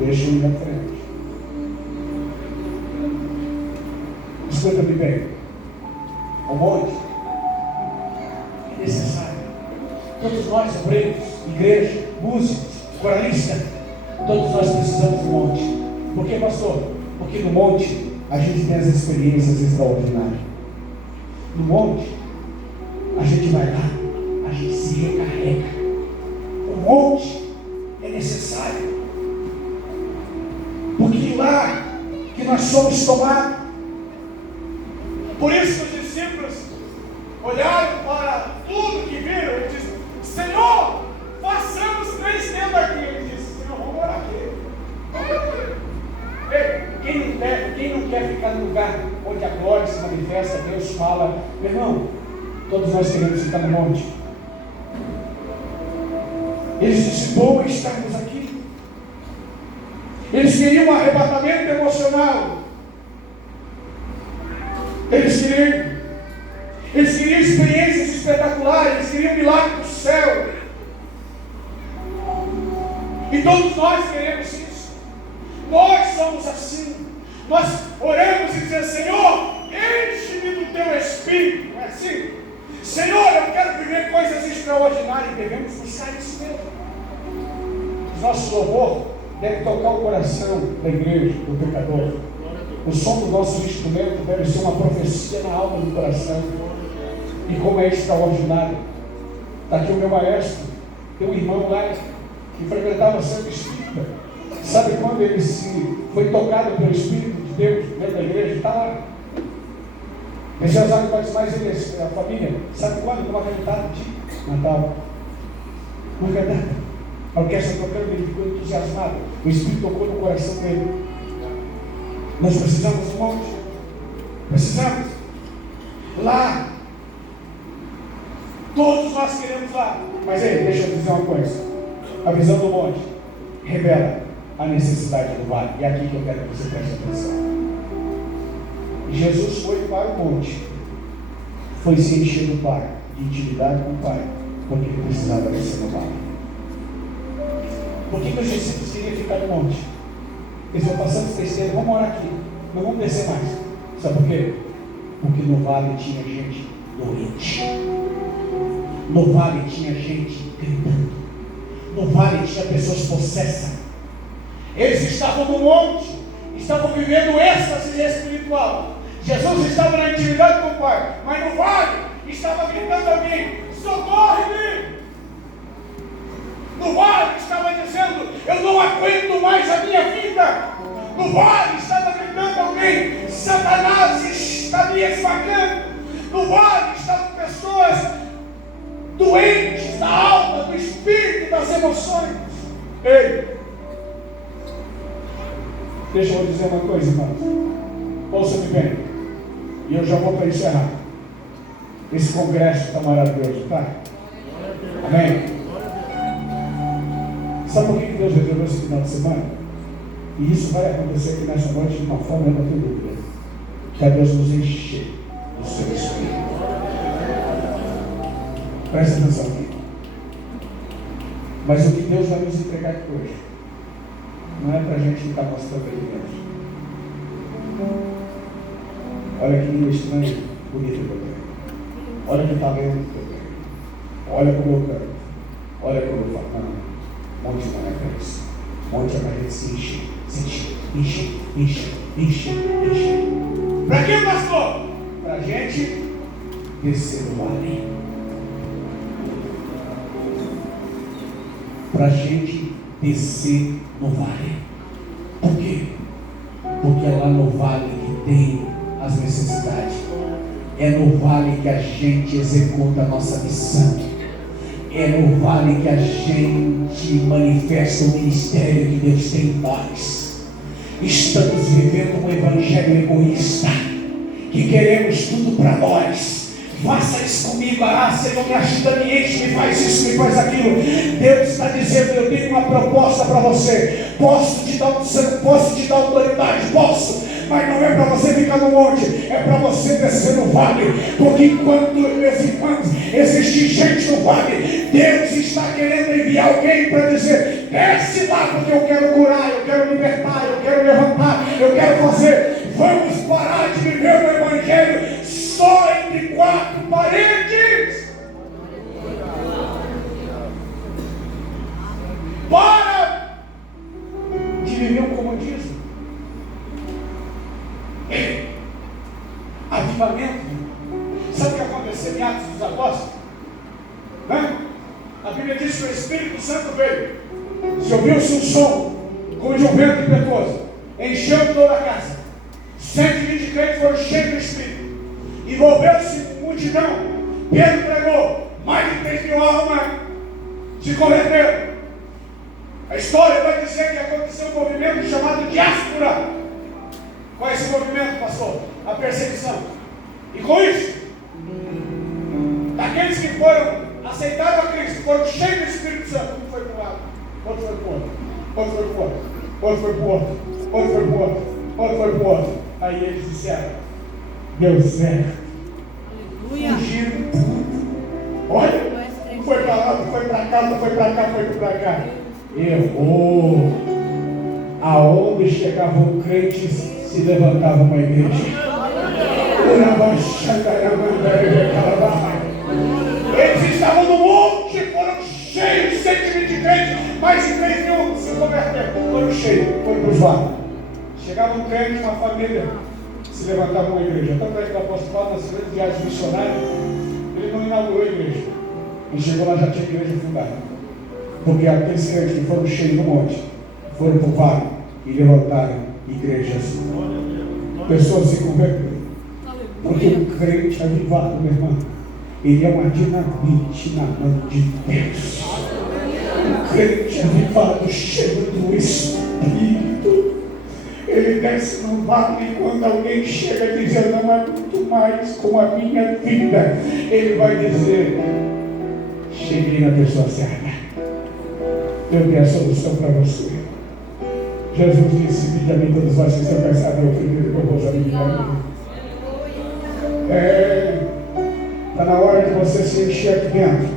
Deixa eu ir na frente. Escuta-me bem. O monte é necessário. Todos nós, obreiros, igreja, músicos, coralistas, todos nós precisamos do monte. Por que, pastor? Porque no monte a gente tem as experiências extraordinárias. No monte a gente vai lá, a gente se recarrega. O monte é necessário, porque lá que nós somos tomados. Por isso que os discípulos olharam para tudo que viram e disseram: Senhor, façamos 3 tendas aqui. Ele disse: Senhor, vamos morar aqui. Quem não quer ficar no lugar onde a glória se manifesta, Deus fala, meu irmão, todos nós queremos ficar no monte. Eles disseram, bom estarmos aqui. Eles queriam um arrebatamento emocional. Eles queriam experiências espetaculares, eles queriam milagre do céu. E todos nós queremos isso. Nós somos assim. Nós oramos e dizemos, Senhor, enche-me do teu Espírito. Não é assim? Senhor, eu quero viver coisas extraordinárias. Devemos buscar isso mesmo. O nosso louvor deve tocar o coração da igreja, do pecador. O som do nosso instrumento deve ser uma profecia na alma do coração. E como é extraordinário. Está aqui o meu maestro, tem um irmão lá que frequentava o Santo Espírita. Sabe quando ele foi tocado pelo Espírito de Deus dentro da igreja? Está lá. Esse é os atos mais ele, a família. Sabe quando? Numa cantada de Natal. Uma cantada. A orquestra tocando, ele ficou entusiasmado. O Espírito tocou no coração dele. Nós precisamos de um monte. Precisamos. Lá. Todos nós queremos lá. Mas aí, deixa eu dizer uma coisa. A visão do monte revela a necessidade do vale. E é aqui que eu quero que você preste atenção. Jesus foi para o monte. Foi se encher do Pai, de intimidade com o Pai, porque ele precisava descer no vale. Por que os discípulos queriam ficar no monte? Eles vão passando os tristeiros, vamos morar aqui, não vamos descer mais. Sabe por quê? Porque no vale tinha gente doente. No vale tinha gente gritando. No vale tinha pessoas possessas. Eles estavam no monte, estavam vivendo êxtase espiritual. Jesus estava na intimidade com o Pai, mas no vale estava gritando alguém: socorre-me! No vale estava dizendo: eu não aguento mais a minha vida. No vale estava gritando alguém: Satanás está me esmagando. No vale estavam pessoas doentes da alma, do espírito, das emoções. Ei, deixa eu dizer uma coisa, irmãos. Ouça-me bem. E eu já vou para encerrar. Esse congresso está maravilhoso, tá? Amém? Sabe por que Deus revelou esse final de semana? E isso vai acontecer aqui nessa noite de uma forma, eu não tenho dúvida. Que Deus nos encher do seu Espírito. Presta atenção aqui. Mas o que Deus vai nos entregar aqui hoje não é para a gente ficar mostrando aqui dentro. Olha que língua estranha, bonita que eu tenho. Olha que talento que eu tenho. Olha como eu canto. Olha como eu falo. Não, monte não é para isso. Monte é para a gente se encher. Para quê, pastor? Para a gente descer no vale. Para a gente descer no vale. Por quê? Porque é lá no vale que tem as necessidades. É no vale que a gente executa a nossa missão. É no vale que a gente manifesta o ministério que Deus tem em nós. Estamos vivendo um evangelho egoísta, que queremos tudo para nós. Faça isso comigo, Senhor, me ajuda, me enche, me faz isso, me faz aquilo. Deus está dizendo: eu tenho uma proposta para você. Posso te dar autoridade, posso, mas não é para você ficar no monte, é para você descer no vale. Porque enquanto existe gente no vale, Deus está querendo enviar alguém para dizer: desce lá, porque eu quero curar, eu quero libertar, eu quero levantar, eu quero fazer. Vamos parar de viver o evangelho só entre quatro paredes. Para de viver um comodismo. Avivamento. Sabe o que aconteceu em Atos dos Apóstolos? A Bíblia diz que o Espírito Santo veio. Se ouviu-se um som como de um vento impetuoso, encheu toda a casa. 120 crentes foram cheios do Espírito. Envolveu-se multidão. Pedro pregou. Mais de 3.000 almas se converteram. A história vai dizer que aconteceu um movimento chamado diáspora. Qual é esse movimento, pastor? A perseguição. E com isso, daqueles que aceitaram a Cristo, foram cheios do Espírito Santo, um foi para um lado, outro foi para o outro, outro foi para o outro, outro foi para o outro, outro foi para o outro, outro foi para o outro. Aí eles disseram: deu certo. Fugiram tudo. Olha, não foi para lá, não foi para cá, não foi para cá, foi para cá. Errou. Aonde chegava um crente, se levantava uma igreja. Eles estavam no monte, foram cheios de 120 crentes, mais de 3 mil se converteram. Foram cheios, foram para os vasos. Chegava um crente, uma família, se levantava uma igreja. Tanto é que o apóstolo Paulo, nas grandes viagens missionárias, ele não inaugurou a igreja. E chegou lá, já tinha igreja fundada. Porque aqueles crentes que foram cheios no monte, foram para o vale e levantaram igrejas. Pessoas se converteram. Porque o crente avivado, meu irmão, ele é uma dinamite na mão de Deus. O crente avivado, cheio do Espírito, ele desce no vale e quando alguém chega dizendo: não é muito mais com a minha vida, ele vai dizer: cheguei na pessoa certa. Eu tenho a solução para você. Jesus disse: vinde a mim todos vós que estão cansados e oprimidos, e eu vos aliviarei. Está na hora de você se encher aqui dentro.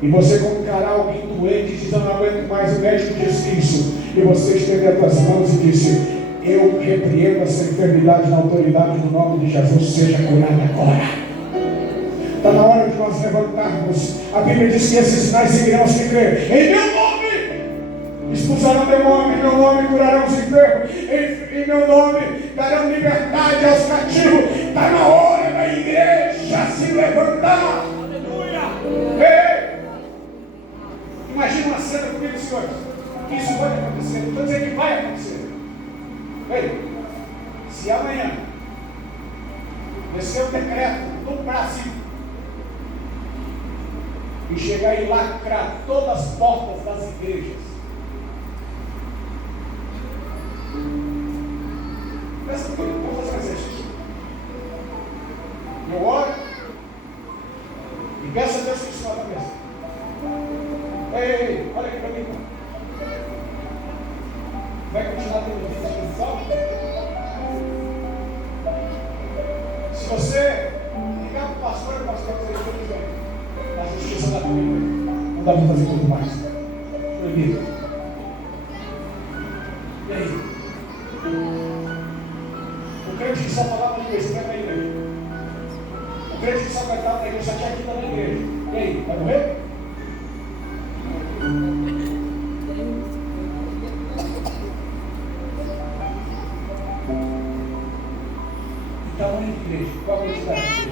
E você encarar alguém doente e dizer: eu não aguento mais, o médico disse isso. E você estender as suas mãos e disse: eu repreendo essa enfermidade na autoridade do nome de Jesus, seja curada agora. Está na hora de nós levantarmos. A Bíblia diz que esses sinais seguirão os que creem. Em meu nome expulsarão demônios, em meu nome curarão os enfermos, em meu nome darão liberdade aos cativos. Está na hora da igreja se levantar. Aleluia! Ei! Imagina uma cena comigo, senhores. Que isso pode acontecer. Não estou dizendo que vai acontecer. Ei, se amanhã descer o decreto no Brasil e chegar e lacrar todas as portas das igrejas, pensa comigo, vamos fazer um exercício. Eu oro e peço a Deus que isso vá aconteça. Ei, olha aqui para mim. Vai continuar tendo vida espiritual? Se você ligar para o pastor vai dizer tudo bem. A justiça da Bíblia não dá para fazer muito mais. Proibido. E aí? O crente que só falava na igreja, vai para a igreja. O crente que só cantava na igreja, só tinha aqui na igreja. E aí? Vai morrer? Tamanho de igreja, qual a quantidade de igreja?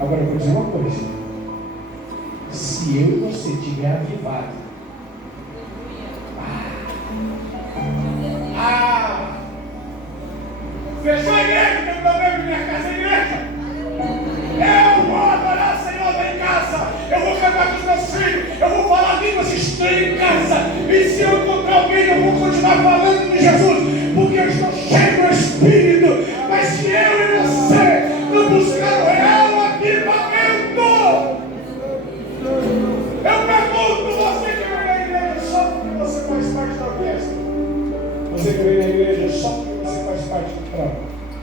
Agora eu vou dizer uma coisa: se eu e você estiver avivado, fechou a igreja, que eu estou vendo minha casa é igreja. Eu vou adorar o Senhor lá em casa, eu vou cantar com os meus filhos, eu vou falar línguas estranhas em casa, e se eu encontrar alguém, eu vou continuar falando de Jesus, porque eu estou cheio do Espírito. Mas se eu e você não buscar o real avivamento, eu pergunto: você que vem na igreja só porque você faz parte da orquestra? Você que vem na igreja só porque você faz parte do trono?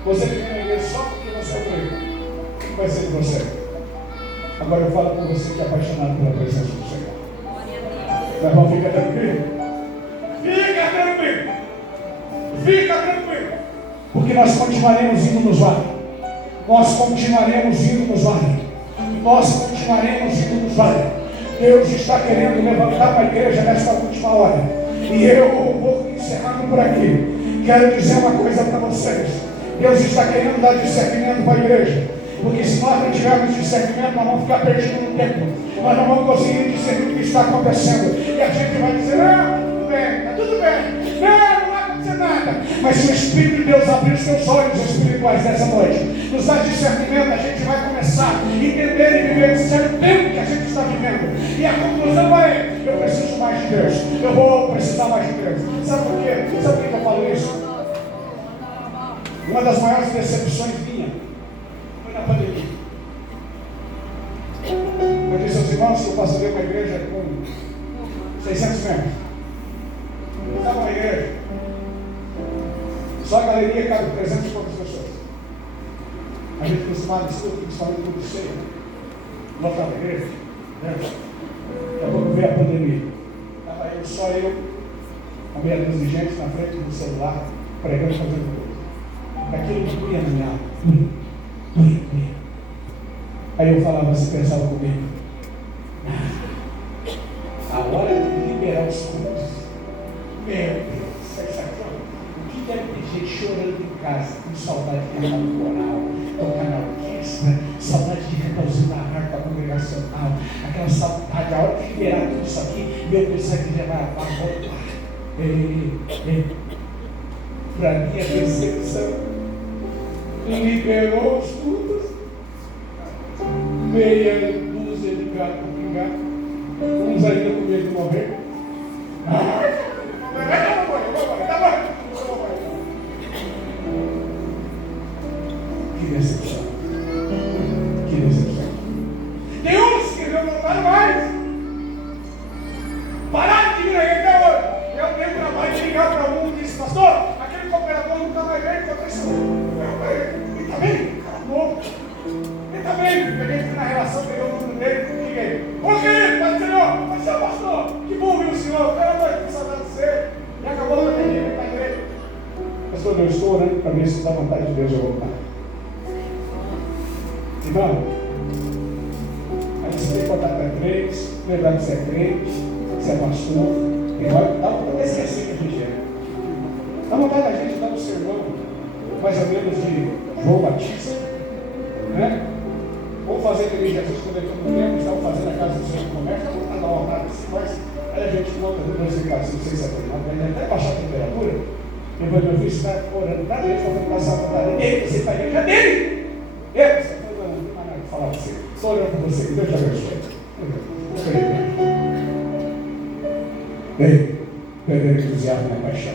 Você que vem na igreja só porque você é crente? O que vai ser de você? Agora eu falo com você que é apaixonado pela presença do Senhor. Meu irmão, fica tranquilo. Fica tranquilo. Fica tranquilo. Porque nós continuaremos indo nos vales. Nós continuaremos indo nos vales. Nós continuaremos indo nos vales. Deus está querendo levantar uma igreja nesta última hora. E eu vou encerrando por aqui. Quero dizer uma coisa para vocês. Deus está querendo dar discernimento para a igreja. Porque se nós não tivermos discernimento, nós vamos ficar perdidos no tempo. Nós não vamos conseguir discernir o que está acontecendo. E a gente vai dizer: não, tudo bem, está tudo bem. Não vai acontecer nada. nada. Mas se o Espírito de Deus abrir os teus olhos espirituais nessa noite, nos dá discernimento, a gente vai começar a entender e viver esse tempo que a gente está vivendo. E a conclusão é: eu preciso mais de Deus. Eu vou precisar mais de Deus. Sabe por quê? Sabe por que eu falo isso? Uma das maiores decepções minha foi na pandemia. Eu disse aos irmãos que eu pastorei uma igreja com 600 membros. Eu estava na igreja. Só a galeria cabe 300 e poucas pessoas. A gente costumava discutir, principalmente tudo cheio. Lotava a igreja. Daqui a pouco veio a pandemia. Estava só eu, a meia dúzia de gente na frente do celular, pregando e fazendo coisa. Aquilo que doía na minha alma. Doía. Aí eu falava assim, pensava comigo: a hora de liberar os cultos. Meu Deus, essa coisa. O que deve ter gente chorando em casa, com saudade de cantar no coral, tocar na orquestra, saudade de cantar os hinos da harpa congregacional, aquela saudade, a hora de liberar tudo isso aqui, meu Deus, isso aqui já vai voltar. Para minha decepção, liberou os cultos, meia dúzia de gato pingado, uns ainda com medo de morrer. Que decepção. Que decepção. Tem uns que não voltaram mais. Pararam de vir aí até hoje. Eu tenho trabalho de ligar para um e disse: pastor, aquele cooperador nunca mais veio, que eu tenho. Ele está bem? Cara novo. Ele está bem. Peguei na relação, peguei o número dele e liguei: ô querido, Pai do Senhor, mas seu pastor, que bom ver o senhor, eu quero mais saudade de você. E acabou a pandemia, ele está na igreja. Pastor, eu estou orando para ver se dá vontade de Deus eu voltar. Irmão, aí você tem que contar para crente, lembrar que você é crente, você é pastor. Tem hora que dá vontade de esquecer que a gente é. Dá vontade da gente dar um sermão, mais ou menos de João Batista, né? Vamos fazer que Jesus, quando ele foi no tempo, estavam fazendo a casa do Senhor do Comércio, vamos estar lá vontade assim, mas aí a gente conta depois de 5, 6, 7, 8, 9, até baixar a temperatura. Depois meu filho está orando para Deus, falando passar a vontade dele, você está aí, cadê ele? Você foi orando, não há nada que falar para você. Estou orando por você, que Deus te abençoe. Ei, perder entusiasmo na paixão.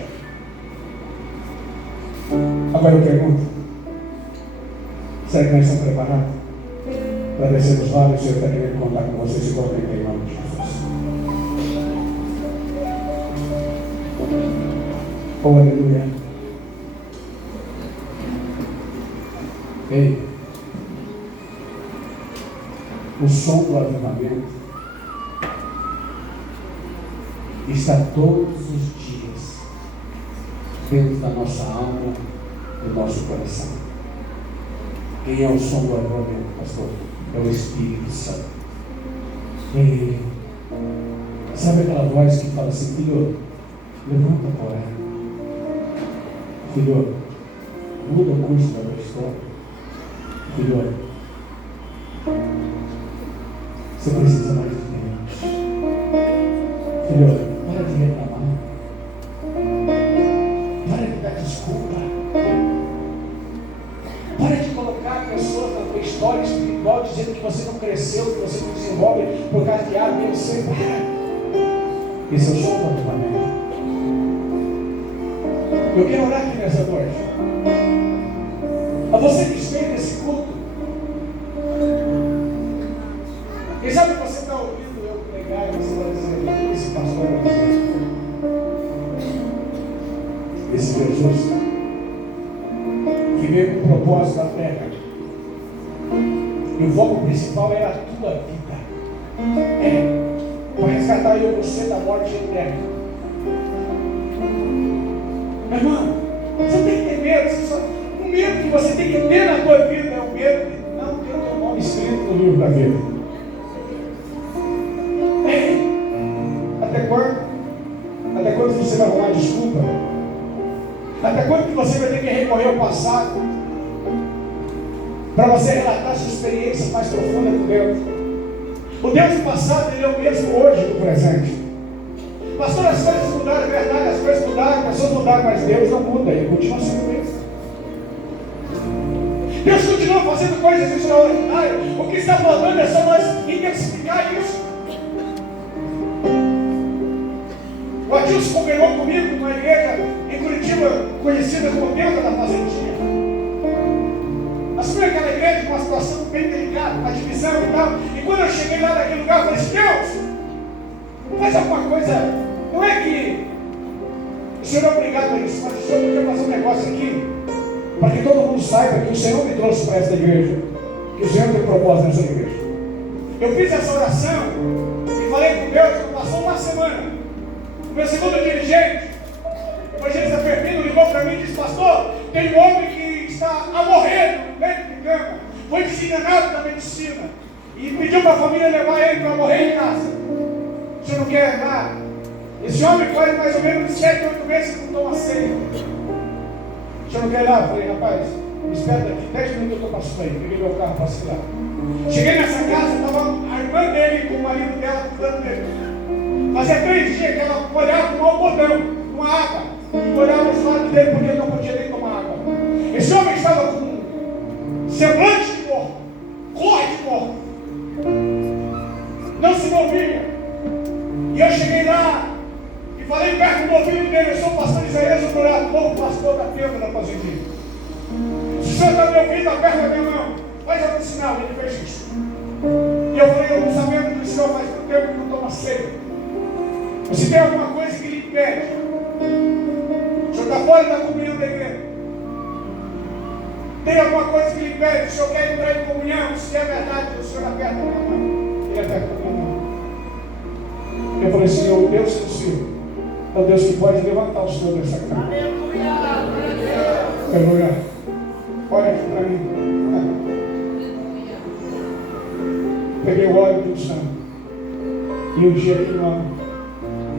Agora eu pergunto: será que nós estamos preparados para descer os vales? Eu quero querer contar com vocês e comunicar em nome de Jesus. Oh, aleluia. Ei, o som do avivamento está todos os dias dentro da nossa alma, do nosso coração. Quem é o som do avivamento, pastor? É o Espírito Santo. E sabe aquela voz que fala assim: filho, levanta a orar. Filho, muda o curso da tua história. Filho, você precisa mais de Deus. Filho, para de reclamar. Para de dar desculpa. Para de colocar pessoas na tua história espiritual dizendo que você não cresceu, que você não desenvolve por causa de água e você para. Esse é o som do avivamento. Eu quero orar aqui nessa noite. A você que veio nesse culto. Quem sabe você está ouvindo eu pregar e você vai dizer: esse pastor vai dizer, esse Jesus que veio com o propósito da terra, e o foco principal era a tua vida, para resgatar eu e você da morte eterna. Meu irmão, você tem que ter medo. O medo que você tem que ter na tua vida é o medo de não ter o teu nome escrito no livro da vida. Até quando? Até quando você vai arrumar desculpa? Até quando que você vai ter que recorrer ao passado para você relatar sua experiência mais profunda com Deus? O Deus do passado, Ele é o mesmo hoje no presente. Pastor, as coisas mudaram, é verdade, as coisas mudaram, as pessoas mudaram, mas Deus não muda, Ele continua sendo Deus. Deus continua fazendo coisas extraordinárias. O que está faltando é só nós intensificar isso. O Adilson congregou comigo numa igreja em Curitiba, conhecida como Tenda da Fazendinha. Assumiu aquela igreja com uma situação bem delicada, uma divisão e tal. E quando eu cheguei lá naquele lugar, eu falei assim: Deus, faz alguma coisa. Não é que o Senhor é obrigado a isso, mas o Senhor podia fazer um negócio aqui, para que todo mundo saiba que o Senhor me trouxe para essa igreja, que o Senhor tem propósito nessa igreja. Eu fiz essa oração e falei com Deus, que passou uma semana. O meu segundo dirigente, o evangelista Firmino, ligou para mim e disse: pastor, tem um homem que está a morrer no leito de cama, foi desenganado da medicina e pediu para a família levar ele para morrer em casa. O senhor não quer andar? Esse homem faz mais ou menos 7, 8 meses que não toma ceia. O senhor não quer ir lá? Eu falei: rapaz, me espera daqui 10 minutos, eu estou passando aí. Peguei meu carro, passei lá. Cheguei nessa casa, estava a irmã dele com o marido dela cuidando dele. Fazia 3 dias que ela olhava com um algodão, com água, e olhava os lados dele porque ele não podia nem tomar água. Esse homem estava com um semblante de morto, cor de morto, não se movia. E eu cheguei lá e falei perto do ouvido dele: eu sou o pastor Isaías Honorato, novo pastor da Tenda da Fazendinha. Se o senhor está me ouvindo, aperta a minha mão, faz algum sinal. Ele fez isso. E eu falei: eu não sabendo que o senhor faz muito tempo que não toma ceia. Se tem alguma coisa que lhe impede, o senhor está fora da comunhão da igreja. Tem alguma coisa que lhe impede, o senhor quer entrar em comunhão? Se é verdade, o senhor aperta a minha mão. Ele aperta a minha mão. Eu falei: Senhor, Deus do Senhor é o Deus que pode levantar o Senhor dessa cama. Aleluia. Olha aqui para mim. Peguei o óleo do santo e o dia que não.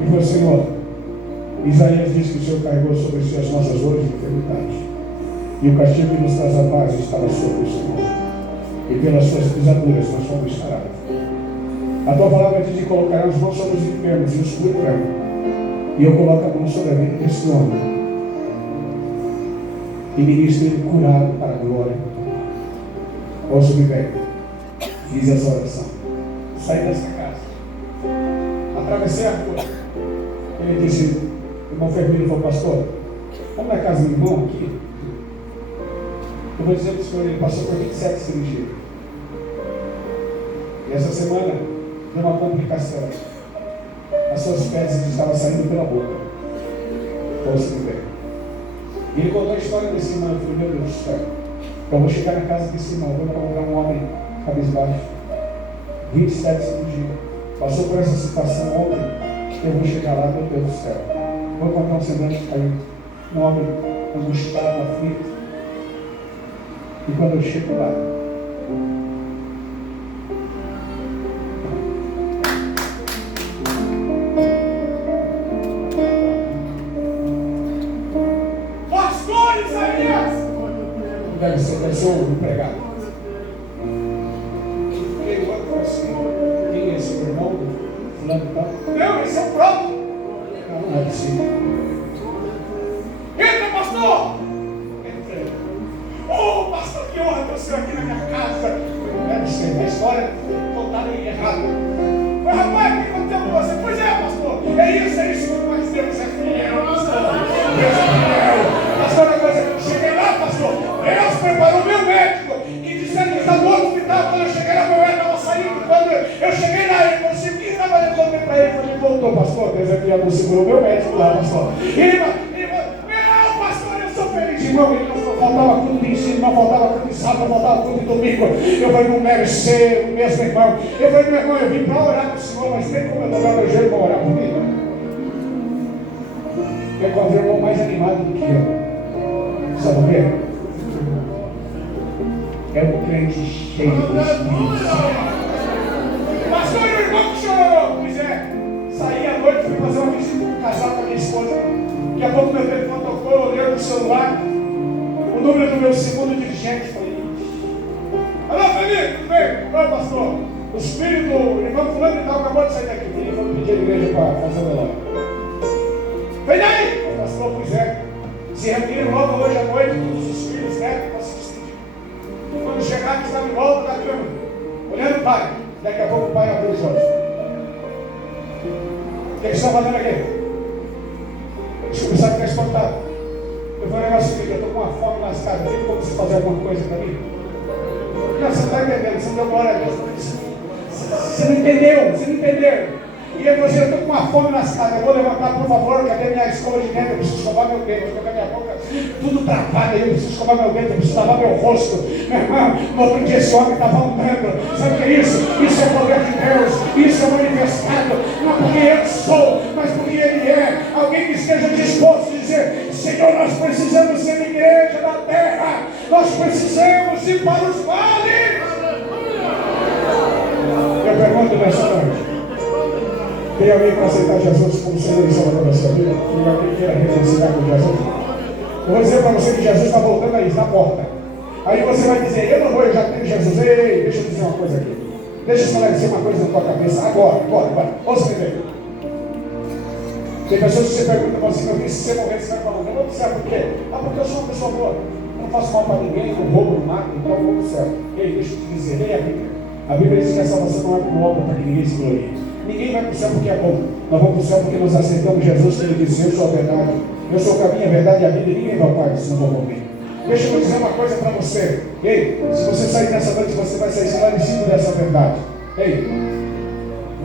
E falei: Senhor, Isaías disse que o Senhor carregou sobre si as nossas dores e enfermidades, e o castigo que nos traz a paz estava sobre o Senhor, e pelas suas pisaduras nós fomos sarados. A tua palavra diz que colocará as mãos sobre os enfermos e os curarão. E eu coloco a mão sobre a vida desse homem e ministro ele curado para a glória. Ouça-me bem. Fiz essa oração. Saí dessa casa. Atravessei a rua. Ele disse: o irmão Firmino falou: pastor, vamos na casa do irmão aqui? Eu vou dizer para o senhor, ele passou por 27 cirurgias. E essa semana deu uma complicação. As suas fezes estavam saindo pela boca. Ouça-me bem. E ele contou a história desse irmão. Eu falei: meu Deus do céu, eu vou chegar na casa desse irmão, vou encontrar um homem cabisbaixo, 27 cirurgias, passou por essa situação ontem. Eu vou chegar lá, meu Deus do céu, vou encontrar um semblante caído, um homem angustiado, aflito. E quando eu chego lá, pastor Isaías! Deve ser o empregado. Veio outro e falou assim: quem é esse irmão? Fulano e tal? Não, esse é o próprio. Não é assim. Entra, pastor! Entra. Oh, pastor, que honra ter o senhor aqui na minha casa. Deve ser, a história contada errada. Mas rapaz, o que aconteceu com você? Pois é, pastor. É isso, mas Deus é fiel, pastor. Deus é fiel. Pastor, a coisa que eu cheguei lá, pastor, Deus preparou meu médico, que disseram que estava no hospital. Quando eu cheguei lá, meu médico estava saindo. Quando eu cheguei lá, ele falou assim: o que estava resolvendo para ele? Ele voltou: pastor, Deus é fiel, não segurou meu médico lá, pastor. E ele falou: não, pastor, eu sou feliz. Irmão, ele não faltava culto de ensino, não faltava culto de sábado, não faltava culto de domingo. Eu falei: não deve ser o mesmo irmão. Eu falei: meu irmão, eu vim para orar para o senhor, mas nem como eu dobrar meu joelho para orar por mim. Eu encontrei um irmão mais animado do que eu. Sabe o quê? É um crente cheio de Espírito. Pastor, o irmão que chorou. Pois é, saí à noite, fui fazer uma visita com um casal com a minha esposa. Daqui a pouco meu telefone tocou, eu olhei no celular, o número do meu segundo dirigente. Falei: alô, Felipe, tudo bem? Ô, pastor, os filhos do irmão fulano e tal acabou de sair daqui. Ele foi pedir a igreja para fazer o velório. Vem daí! O pastor, pois é. Se reuniram logo hoje à noite, todos os filhos, né? Para se despedir. Quando chegar, que estava em volta da cama, olhando o pai. Daqui a pouco o pai abriu os olhos. O que eles estão fazendo aqui? Eles começaram a ficar espantados. Eu falei, negócio seguinte, eu estou com uma fome lascada, tem como você fazer alguma coisa para mim? Não, você não está entendendo, você não deu glória a Deus. Você não entendeu. E eu falei, eu estou com uma fome lascada, eu vou levantar, por favor, cadê minha escova de dentro? Eu preciso escovar meu dente, eu estou com a minha boca tudo travada, eu preciso escovar meu dente, eu preciso lavar meu rosto. Meu irmão, no outro dia esse homem estava andando. Sabe o que é isso? Isso é o poder de Deus, isso é manifestado, não porque eu sou, mas porque Ele é. Alguém que esteja disposto a dizer, Senhor, nós precisamos ser igreja da terra, nós precisamos ir para os vales. Eu pergunto nessa noite, tem alguém para aceitar Jesus como Senhor e Salvador da sua vida? Tem alguém que queira reconciliar com Jesus? Eu vou dizer para você que Jesus está voltando aí, na porta. Aí você vai dizer, eu não vou, eu já tenho Jesus. Ei, deixa eu dizer uma coisa aqui. Deixa eu esclarecer uma coisa na tua cabeça. Agora. Ouça me ver. Tem pessoas que você pergunta assim, meu filho, se você morrer, você vai falar, eu vou pro céu, por quê? Porque eu sou uma pessoa boa. Eu não faço mal para ninguém, não roubo, não mato, então eu vou pro céu. Ei, deixa eu te dizer, leia a Bíblia. A Bíblia diz que a salvação não é por obra para que ninguém se glorie. Ninguém vai para o céu porque é bom. Nós vamos para o céu porque nós aceitamos Jesus, que Ele disse, eu sou a verdade. Eu sou o caminho, a verdade e a vida. E ninguém vai ao Pai se não for por mim. Deixa eu dizer uma coisa para você. Ei, se você sair nessa noite, você vai sair esclarecido dessa verdade. Ei,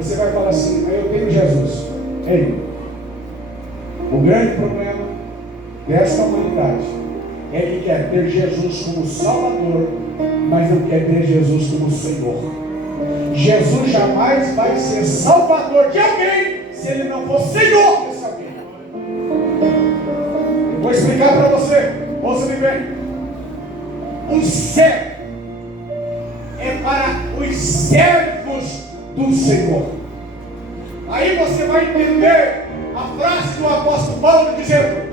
você vai falar assim, eu tenho Jesus. Ei, o grande problema desta humanidade é que quer ter Jesus como Salvador, mas não quer ter Jesus como Senhor. Jesus jamais vai ser salvador de alguém se ele não for Senhor desse alguém. Eu vou explicar para você. Ouça-me bem. O céu é para os servos do Senhor. Aí você vai entender a frase do apóstolo Paulo dizendo: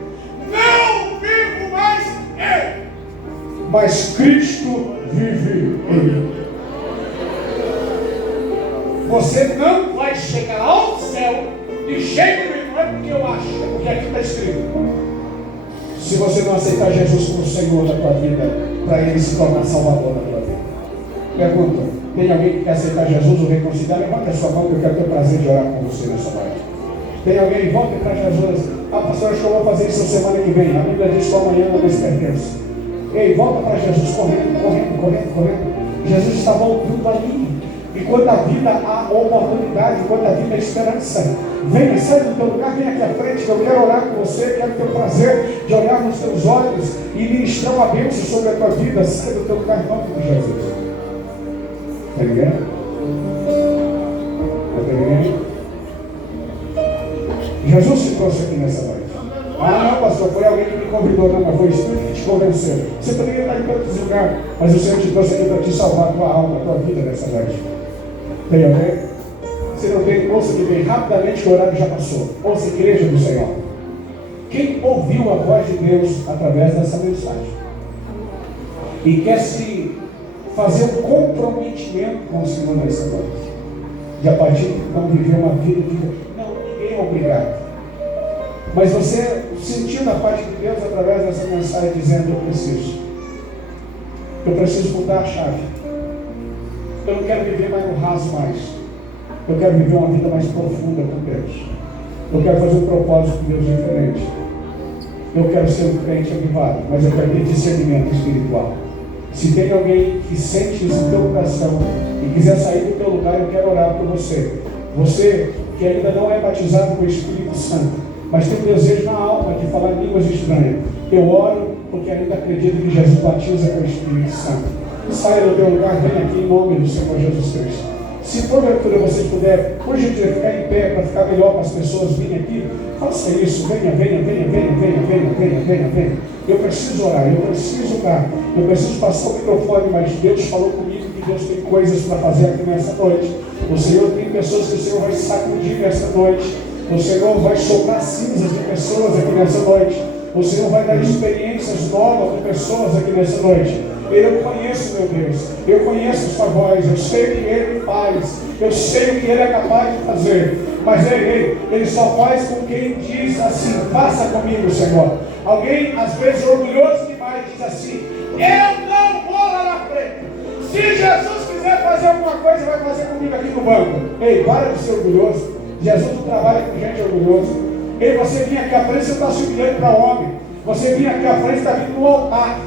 não vivo mais eu, mas Cristo vive em mim. Você não vai chegar ao céu de jeito nenhum, não é porque eu acho, é porque aqui está escrito. Se você não aceitar Jesus como Senhor da tua vida, para Ele se tornar Salvador da tua vida. Pergunta, tem alguém que quer aceitar Jesus ou reconciliar? Levanta a sua mão que eu quero ter o prazer de orar com você nessa noite. Tem alguém? Volte para Jesus. Pastor, acho que eu vou fazer isso semana que vem. A Bíblia diz que amanhã não nos pertence. Ei, volta para Jesus, correndo. Jesus está voltando ali. E quando a vida há oportunidade, quando a vida há esperança, venha, sai do teu lugar, vem aqui à frente, que eu quero orar com você, quero ter o prazer de olhar nos teus olhos e ministrar uma bênção sobre a tua vida. Sai do teu lugar em nome de Jesus. Está ligado? Está ligado? Jesus se trouxe aqui nessa noite. Não, pastor, foi alguém que me convidou, não, mas foi o Espírito que te convenceu. Você poderia estar em tantos lugares, mas o Senhor te trouxe aqui para te salvar a tua alma, a tua vida nessa noite. Tem alguém? Se não tem, ouça que vem rapidamente, que o horário já passou. Ouça, igreja do Senhor. Quem ouviu a voz de Deus através dessa mensagem e quer se fazer um comprometimento com o Senhor nessa noite, de a partir de então viver uma vida de Deus. Não, ninguém é obrigado. Mas você sentiu da parte de Deus através dessa mensagem dizendo: eu preciso mudar a chave. Eu não quero viver mais no raso mais. Eu quero viver uma vida mais profunda com Deus. Eu quero fazer um propósito com Deus diferente. Eu quero ser um crente avivado, mas eu quero ter discernimento espiritual. Se tem alguém que sente isso no teu coração e quiser sair do teu lugar, eu quero orar por você. Você que ainda não é batizado com o Espírito Santo, mas tem um desejo na alma de falar línguas estranhas. Eu oro porque ainda acredito que Jesus batiza com o Espírito Santo. Saia do teu lugar, venha aqui em nome do Senhor Jesus Cristo. Se porventura você puder, por gentileza, ficar em pé para ficar melhor para as pessoas virem aqui, faça isso. Venha. Eu preciso orar, eu preciso passar o microfone, mas Deus falou comigo que Deus tem coisas para fazer aqui nessa noite. O Senhor tem pessoas que o Senhor vai sacudir nessa noite. O Senhor vai soprar cinzas de pessoas aqui nessa noite. O Senhor vai dar experiências novas de pessoas aqui nessa noite. Eu conheço, meu Deus, eu conheço a sua voz, eu sei o que Ele faz, eu sei o que Ele é capaz de fazer. Mas Ele só faz com quem diz assim: faça comigo, Senhor. Alguém, às vezes, orgulhoso demais, diz assim: eu não vou lá na frente. Se Jesus quiser fazer alguma coisa, vai fazer comigo aqui no banco. Ei, para de ser orgulhoso. Jesus não trabalha com gente orgulhosa. Ei, você vinha aqui à frente, você está se humilhando para homem. Você vinha aqui à frente, está vindo no altar.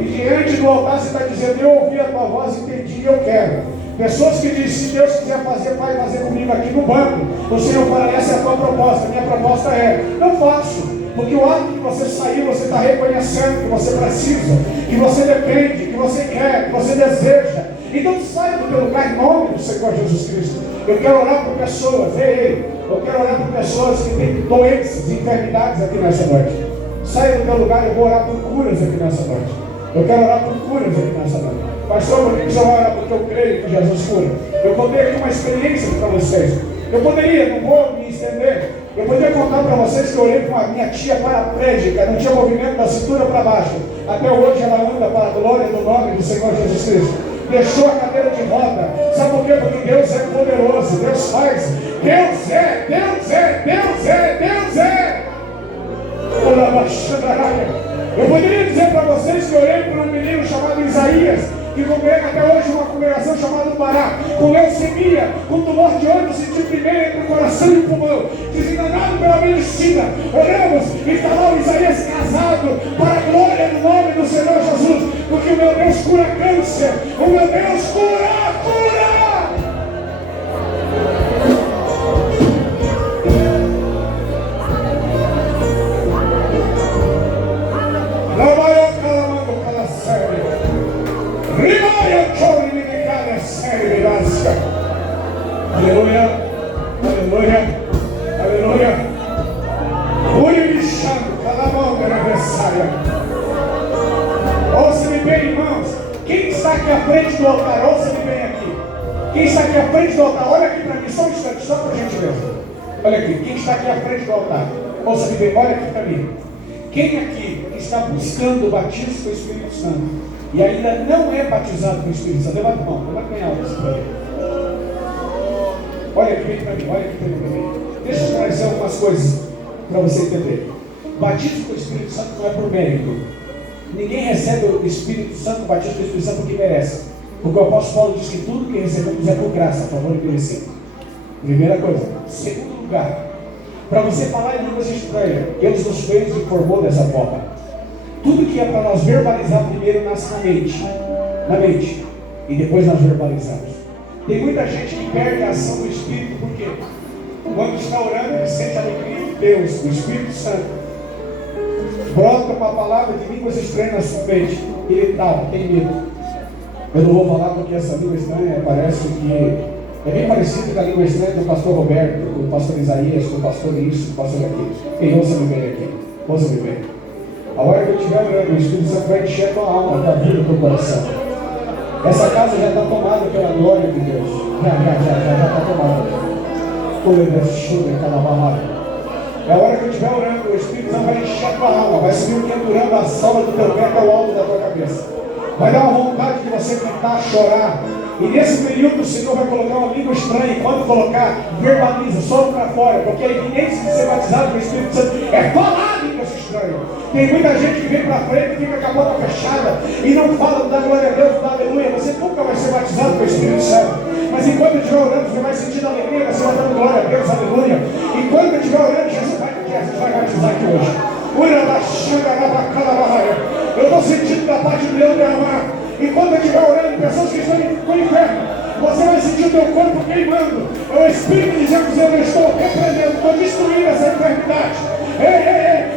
E diante do altar você está dizendo: eu ouvi a tua voz, entendi e eu quero. Pessoas que dizem: se Deus quiser fazer, vai fazer comigo aqui no banco. O Senhor fala: essa é a tua proposta. Minha proposta é: não faço. Porque o ato que você saiu, você está reconhecendo que você precisa, que você depende, que você quer, que você deseja. Então saia do teu lugar em nome do Senhor Jesus Cristo. Eu quero orar por pessoas, eu quero orar por pessoas que têm doenças, enfermidades aqui nessa noite. Saia do teu lugar, eu vou orar por curas aqui nessa noite. Eu quero orar por curas aqui nessa noite. Pastor, por que você vai orar? Porque eu creio que Jesus cura. Eu contei aqui uma experiência para vocês. Eu poderia, não vou me estender, eu poderia contar para vocês que eu olhei para a minha tia paraplégica, não tinha movimento da cintura para baixo. Até hoje ela anda para a glória do nome do Senhor Jesus Cristo. Deixou a cadeira de roda. Sabe por quê? Porque Deus é poderoso, Deus faz. Deus é, Deus é, Deus é, Deus é. Eu poderia dizer para vocês que eu olhei para um menino chamado Isaías, que congrega até hoje uma congregação chamada Pará, com leucemia, com tumor de olho, sentido primeiro entre o coração e o pulmão, desenganado pela medicina. Oramos e está lá o Isaías casado, para a glória do nome do Senhor Jesus, porque o meu Deus cura câncer, o meu Deus cura. Aleluia, aleluia, aleluia. Ui, bichando, cada mão da adversária. Ouça-me bem, irmãos. Quem está aqui à frente do altar, ouça-me bem aqui. Quem está aqui à frente do altar, olha aqui para mim, só um instante, só por gentileza. Olha aqui, quem está aqui à frente do altar, ouça-me bem, olha aqui para mim. Quem aqui está buscando o batismo com o Espírito Santo e ainda não é batizado com o Espírito Santo, levanta a mão, levanta bem alto isso para mim. Olha aqui bem para mim, olha aqui bem para mim. Deixa eu trazer algumas coisas para você entender. Batismo com o Espírito Santo não é por mérito. Ninguém recebe o Espírito Santo, o batismo com o Espírito Santo, porque merece. Porque o apóstolo Paulo diz que tudo que recebemos é por graça, a favor e merecendo. Primeira coisa. Segundo lugar, para você falar em línguas estranhas, Deus nos fez e formou dessa forma. Tudo que é para nós verbalizar primeiro nasce na mente, e depois nós verbalizamos. Tem muita gente que perde a ação do Espírito, porque quando está orando, ele sente a alegria de Deus, do Espírito Santo. Brota uma palavra de línguas estranhas na sua mente, e ele tem medo. Eu não vou falar porque essa língua estranha parece que é bem parecido com a língua estranha do pastor Roberto, do pastor Isaías, do pastor isso, do pastor aquilo. Quem ouça-me bem aqui? Ouça-me bem. A hora que eu estiver orando, o Espírito Santo vai encher a tua alma, a tua vida, o teu coração. Essa casa já está tomada pela glória de Deus. Já está tomada. É a hora que eu estiver orando, o Espírito Santo vai encher a tua alma, vai subir pendurando a sola do teu pé até o alto da tua cabeça. Vai dar uma vontade de você cantar, chorar. E nesse período o Senhor vai colocar uma língua estranha. E quando colocar, verbaliza, solta para fora. Porque a evidência de ser batizado pelo Espírito Santo é falar línguas estranhas. Tem muita gente que vem para frente e fica com a boca fechada e não fala da glória a Deus, da aleluia. Você nunca vai ser batizado pelo Espírito Santo. Mas enquanto eu estiver orando, você vai sentir a alegria, você vai dando glória a Deus, aleluia. Enquanto eu estiver orando, Jesus vai batizar aqui hoje. Eu estou sentindo da parte de Deus derramar. Enquanto eu estiver orando, pessoas que estão no inferno, você vai sentir o teu corpo queimando. É o Espírito dizendo: eu estou repreendendo, estou destruindo essa enfermidade.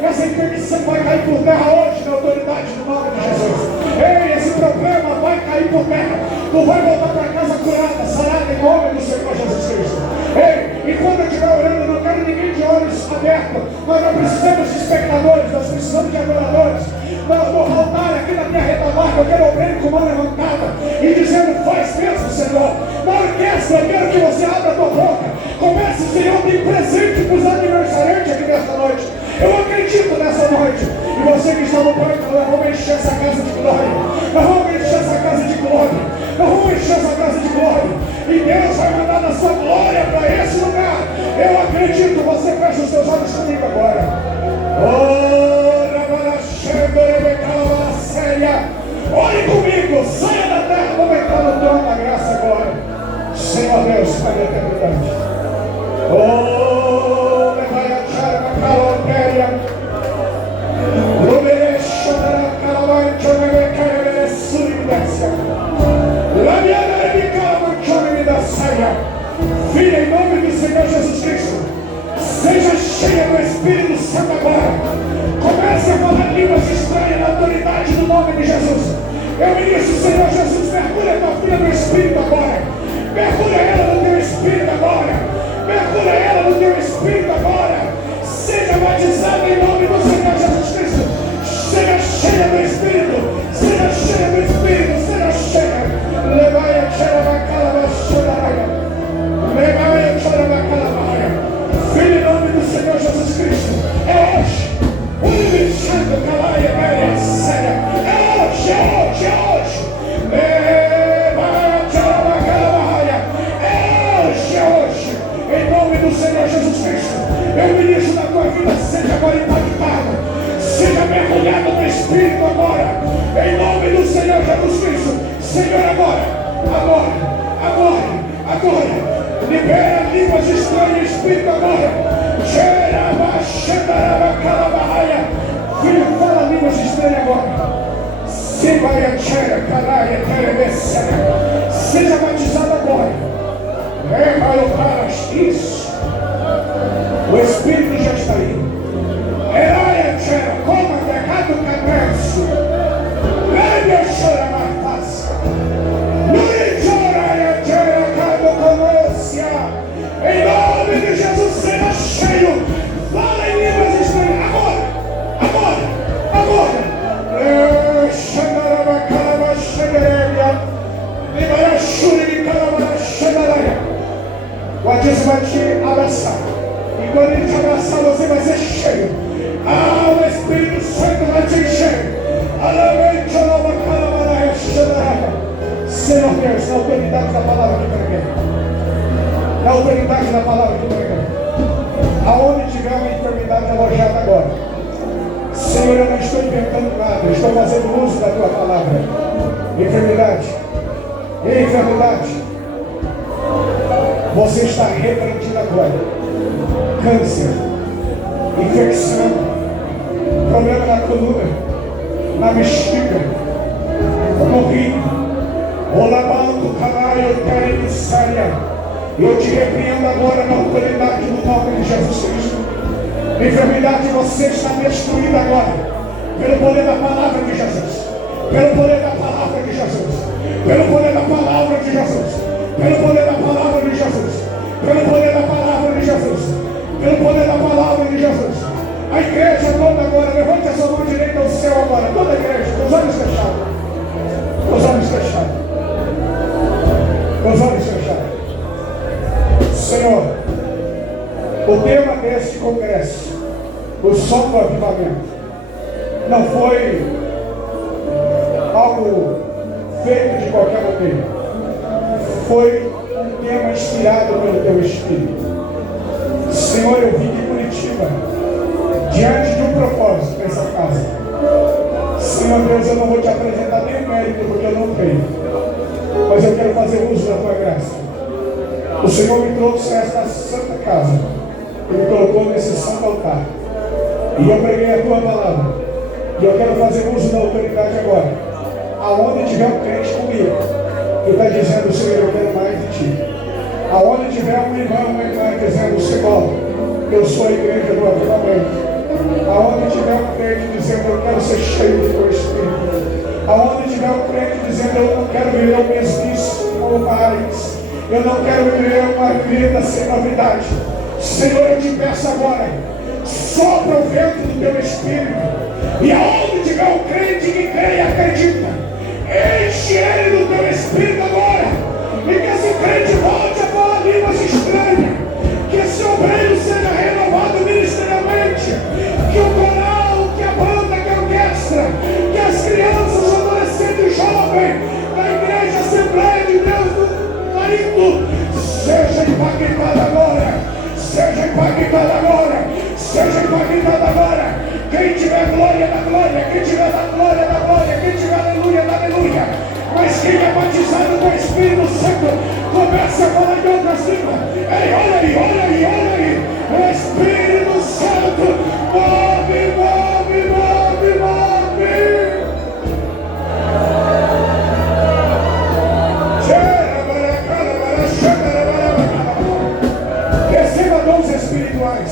Essa enfermidade vai cair por terra hoje, na autoridade do nome de Jesus. Esse problema vai cair por terra. Tu vai voltar para casa curada, sarada em nome do Senhor Jesus Cristo. E quando eu estiver orando, eu não quero ninguém de olhos abertos. Nós não precisamos de espectadores, nós precisamos de adoradores. No altar aqui na minha retaguarda, eu quero obreiro com mão levantada e dizendo: faz mesmo, Senhor. Na orquestra, eu quero que você abra a tua boca. Comece, Senhor, tem presente para os aniversariantes aqui nesta noite. Eu acredito nessa noite. E você que está no banco, nós vamos encher essa casa de glória. Nós vamos encher essa casa de glória. Nós vamos encher essa casa de glória. E Deus vai mandar a sua glória para esse lugar. Eu acredito. Você fecha os seus olhos comigo agora. Ore comigo. Saia da terra. Vamos entrar no trono da graça agora. Senhor Deus, Pai da eternidade. Oh, levai a charma, calorqueria. Filha, em nome do Senhor Jesus Cristo, seja cheia do Espírito Santo agora. Comece a falar línguas estranhas na autoridade do nome de Jesus. Eu ministro, Senhor Jesus, mergulha tua filha no Espírito agora. Mergulha ela no teu Espírito agora. Mergulha ela no teu Espírito agora. Seja batizada em nome do Senhor Jesus Cristo. Seja cheia do Espírito. Seja cheia do Espírito. Seja cheia. Levai a xeravacala, xeravacala. Levai a xeravacala. Filho, em nome do Senhor Jesus Cristo. É hoje. O livre santo, calaia, velha, séria. É hoje, é hoje, é hoje. Levai a xeravacala. É hoje, é hoje. Em nome do Senhor Jesus Cristo. Eu ministro da tua vida, seja agora impactado. Seja mergulhado no Espírito agora. Em nome do Senhor Jesus Cristo. Senhor, agora. Libera línguas estranhas, Espírito agora. Filho, fala línguas estranhas agora. Seja batizado agora. Isso. O Espírito já está aí. Eraia, tchera, coma, pecado, cabeço. Leve, chora, marfaça. Nuri, chora, tchera, cado, conôncia. Em nome de Jesus, seja cheio. Fala em línguas estranhas. Agora. Xandaraba, calaba, xandarélia. Libara, xuri, calaba, xandarélia. O batismo vai te abraçar. E quando ele te abraçar, você vai ser cheio. O Espírito Santo vai te encher. Senhor Deus, na autoridade da palavra que preguei. Na autoridade da palavra que preguei. Aonde tiver uma enfermidade alojada agora. Senhor, eu não estou inventando nada. Eu estou fazendo uso da tua palavra. Enfermidade. Você está repreendido agora. Câncer, infecção, problema na coluna, na bexiga, no rim, olabanco, canaio, caremissária. Eu te repreendo agora na autoridade do nome de Jesus Cristo. Enfermidade, você está destruída agora, pelo poder da palavra de Jesus. Pelo poder da palavra de Jesus. Pelo poder da palavra de Jesus. Pelo poder da palavra de Jesus. Pelo poder da palavra de Jesus. Pelo poder da palavra de Jesus. A igreja toda agora, levante a sua mão direita ao céu agora. Toda a igreja, com os olhos fechados. Com os olhos fechados. Com os olhos fechados. Senhor, o tema deste congresso, o som do avivamento, não foi algo feito de qualquer maneira. Foi um tema inspirado pelo teu Espírito. Senhor, eu vim de Curitiba, diante de um propósito nessa casa. Senhor Deus, eu não vou te apresentar nem mérito, porque eu não tenho. Mas eu quero fazer uso da tua graça. O Senhor me trouxe a esta santa casa e me colocou nesse santo altar. E eu preguei a tua palavra. E eu quero fazer uso da autoridade agora. Aonde tiver um crente comigo, que está dizendo, Senhor, eu quero mais de ti. Aonde tiver um irmão, uma irmã dizendo, Senhor, eu sou a igreja do avivamento. Aonde tiver um crente dizendo, eu quero ser cheio do teu Espírito. Aonde tiver um crente dizendo, eu não quero viver o mesmice ou mais. Eu não quero viver uma vida sem novidade. Senhor, eu te peço agora, sopra o vento do teu Espírito. E aonde tiver um crente que crê e acredita, enche ele do teu Espírito agora. E que esse crente volte a falar línguas estranhas. Que esse obreiro seja renovado ministerialmente. Que impactado agora. Seja impactado agora. Quem tiver glória da glória, quem tiver da glória da glória, quem tiver aleluia da aleluia. Mas quem é batizado com o Espírito Santo, começa a falar em outras línguas. Ei, olha aí, olha aí, olha aí. O Espírito Santo move, move, move, move. Receba dons espirituais.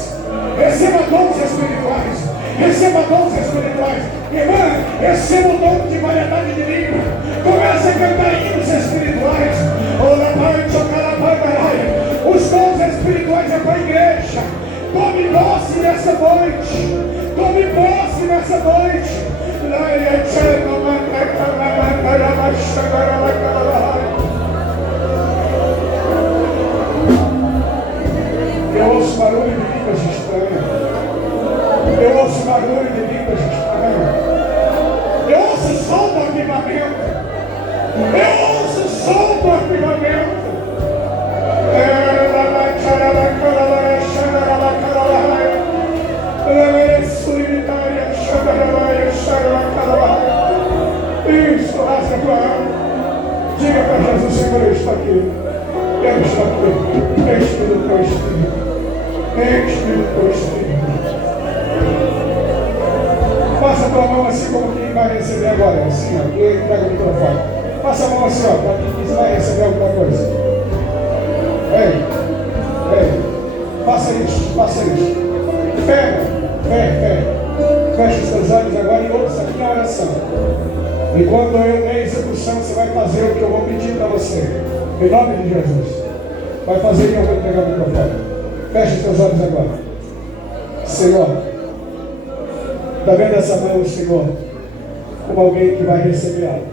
Receba dons espirituais. Receba dons espirituais. Irmã, receba o dom de variedade de língua. Comece a cantar hinos espirituais. Os dons espirituais é para a igreja. Tome posse nessa noite. Tome posse nessa noite. Eu ouço barulho de línguas estranhas. Eu ouço barulho de línguas estranhas. Eu ouço o som do avivamento. Eu ouço o som do avivamento. Isso, rasga a tua alma. Diga para Jesus: Senhor, eu estou aqui. Quero estar aqui. Enche-me do teu Espírito. Enche-me do teu Espírito. Faça a tua mão assim como quem vai receber agora. Assim, ó. Quem entrega o microfone. Faça a mão assim, ó, para quem vai receber alguma coisa. Ei, ei. Faça isso, faça isso. Fé, fé, fé. Feche os teus olhos agora e ouça a minha oração. E quando eu der execução, você vai fazer o que eu vou pedir para você. Em nome de Jesus. Vai fazer que eu vou pegar o microfone. Feche os teus olhos agora. Senhor, está vendo essa mão, Senhor, como alguém que vai receber algo.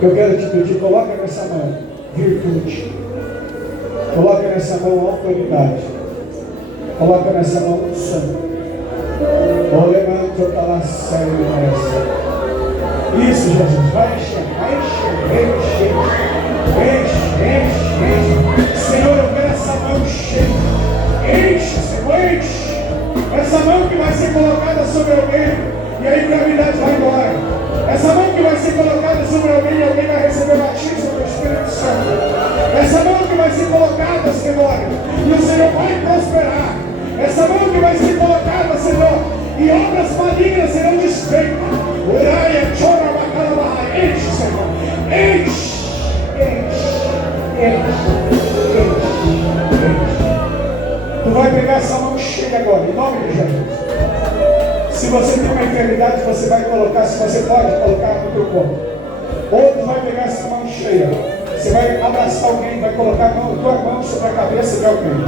Eu quero te pedir, coloca nessa mão virtude. Coloca nessa mão autoridade. Coloca nessa mão unção. Isso, Jesus, vai encher, enche. Senhor, eu quero essa mão cheia. Enche, Senhor, enche. Essa mão que vai ser colocada sobre alguém e a enfermidade vai embora. Essa mão que vai ser colocada sobre alguém e alguém vai receber batismo do Espírito Santo. Essa mão que vai ser colocada, Senhor, e o Senhor vai prosperar. Essa mão que vai ser colocada, Senhor, e obras malignas serão desfeitas. Uraia, chora, bacana, enche, Senhor. Enche. Tu vai pegar essa mão cheia agora, em nome de Jesus. Se você tem uma enfermidade, você vai colocar, se você pode colocar no teu corpo. Ou tu vai pegar essa mão cheia. Você vai abraçar alguém, vai colocar a tua mão sobre a cabeça de alguém.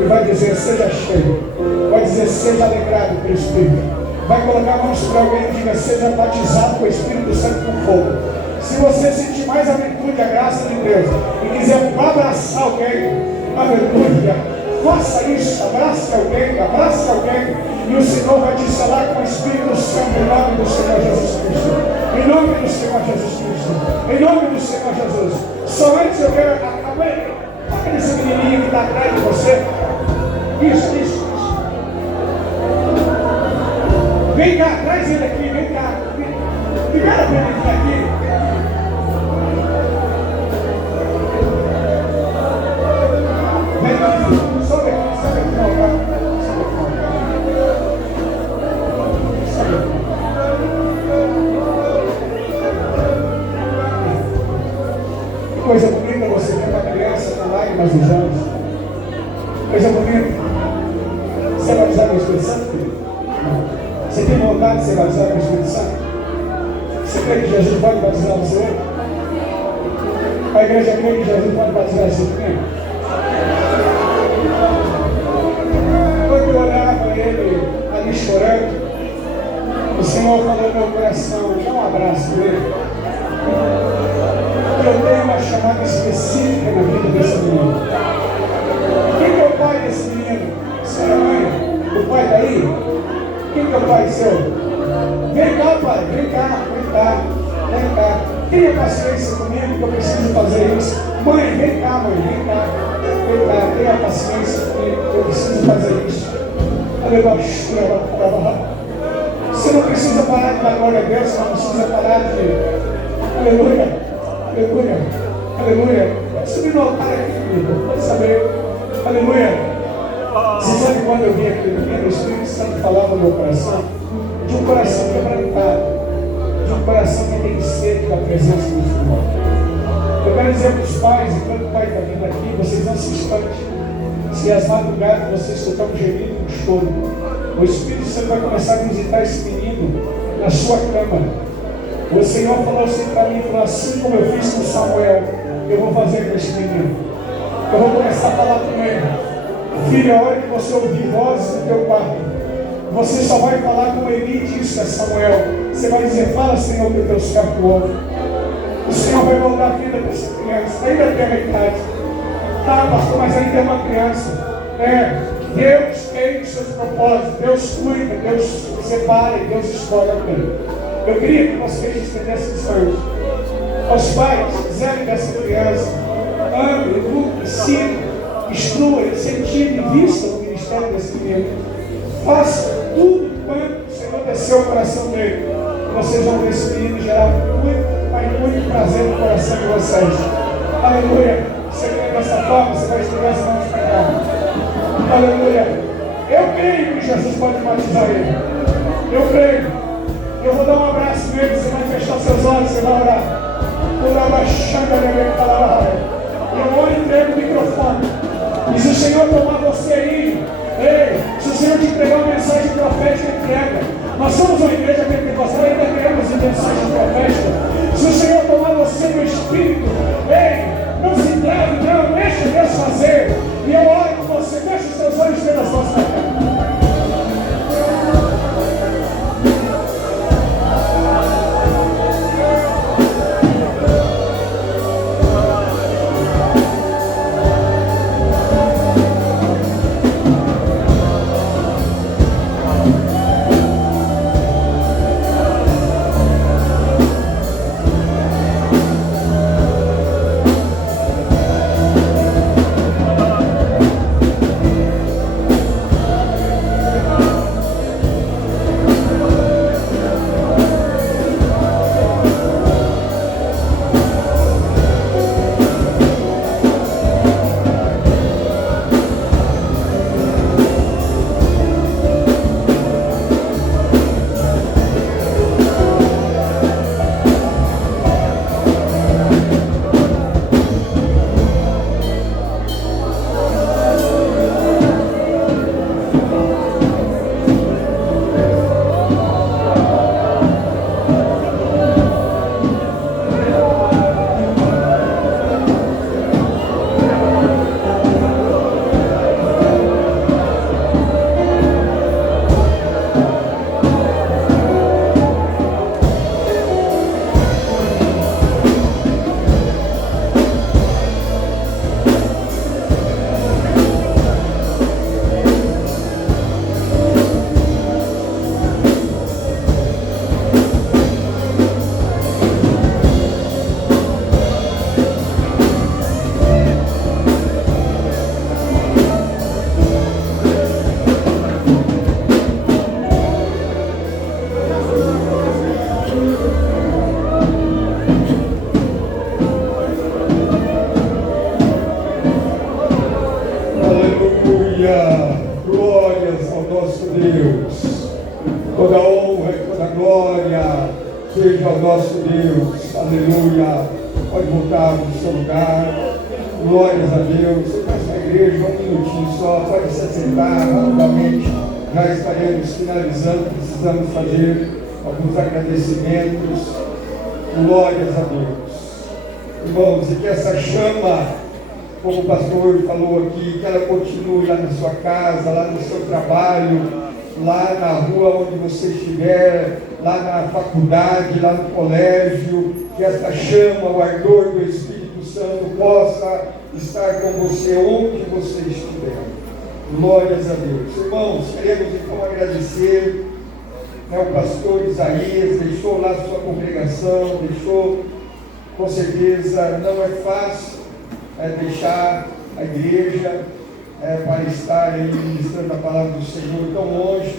E vai dizer: seja cheio. Vai dizer: seja alegrado pelo Espírito. Vai colocar a mão sobre alguém e diga: seja batizado com o Espírito Santo com fogo. Se você sentir mais a virtude, a graça de Deus, e quiser abraçar alguém, aleluia, faça isso, abrace alguém, e o Senhor vai te selar com o Espírito Santo em nome do Senhor Jesus Cristo. Em nome do Senhor Jesus Cristo. Em nome do Senhor Jesus. Só antes eu quero acabar. Olha esse menininho que está atrás de você. Isso. Vem cá, traz ele aqui, vem cá. Libera para ele aqui. Vem cá, sobe aqui, não, tá? Coisa bonita você ver uma criança com lágrimas nos olhos. Coisa bonita. Você é batizado no Espírito Santo, filho? Você tem vontade de ser batizado no Espírito Santo? Você crê que Jesus pode batizar você hoje? A igreja crê que Jesus pode batizar você também? Quando eu olhava ele ali chorando, o Senhor falou no meu coração: dá um abraço nele. Eu tenho uma chamada específica na vida desse menino. Quem que é o pai desse menino? Senhora mãe, o pai está aí? Quem que é o pai seu? Vem cá, pai, vem cá. Tenha paciência comigo que eu preciso fazer isso. Mãe, vem cá, tenha paciência comigo que eu preciso Você não precisa parar de dar glória a Deus, você não precisa parar de... Aleluia, aleluia, aleluia. Subir no altar aqui, querido, pode saber. Aleluia. Você sabe quando eu vim aqui no meio, o Espírito Santo falava no meu coração, de um coração quebrantado, de um coração que tem sede da presença do Senhor. Eu quero dizer para os pais, enquanto o pai está vindo aqui, vocês não se espantem. Se às madrugadas vocês escutam um gemido, um choro, o Espírito Santo vai começar a visitar esse menino na sua cama. O Senhor falou assim para mim, falou assim como eu fiz com Samuel, eu vou fazer com esse menino. Eu vou começar a falar com ele. Filho, a hora que você ouvir vozes do teu pai, você só vai falar como Eli disse a Samuel. Você vai dizer, fala, Senhor, que o teu servo ouve. O Senhor vai voltar a vida para essa criança. Ainda tem a idade. Tá, pastor, mas ainda é uma criança. Deus tem os seus propósitos. Deus cuida, Deus separa e Deus escolhe alguém. Eu queria que vocês estendessem os olhos. Os pais, zelo dessa criança. Ame, eduque, ensine, instrua, incentive e vista no ministério desse menino. Faça tudo quanto o Senhor desceu o coração dele. Vocês vão ver esse menino gerar muito, mas muito prazer no coração de vocês. Aleluia. Você crê dessa forma, você vai estudar as mãos para cá. Aleluia. Eu creio que Jesus pode batizar ele. Eu creio. Eu vou dar um abraço nele, você vai fechar seus olhos, você vai orar. Eu oro e entrego o microfone. E se o Senhor tomar você aí, se o Senhor te entregar uma mensagem profética, entrega. Nós somos uma igreja pentecostal e ainda queremos mensagem profética. Se o Senhor tomar você no Espírito, não se trave, não, deixa Deus fazer. E eu oro com você, fecha os seus olhos e as suas mãos. Glórias ao nosso Deus. Toda honra e toda glória seja ao nosso Deus. Aleluia. Pode voltar no seu lugar. Glórias a Deus. Nessa igreja, um minutinho só. Pode se sentar rapidamente. Já estaremos finalizando. Precisamos fazer alguns agradecimentos. Glórias a Deus. Irmãos, e que essa chama, como o pastor falou aqui, que ela continue lá na sua casa, lá no seu trabalho, lá na rua onde você estiver, lá na faculdade, lá no colégio, que essa chama, o ardor do Espírito Santo possa estar com você onde você estiver. Glórias a Deus. Irmãos, queremos então agradecer, o pastor Isaías deixou lá sua congregação, deixou, com certeza não é fácil deixar a igreja, para estar aí ministrando a palavra do Senhor tão longe.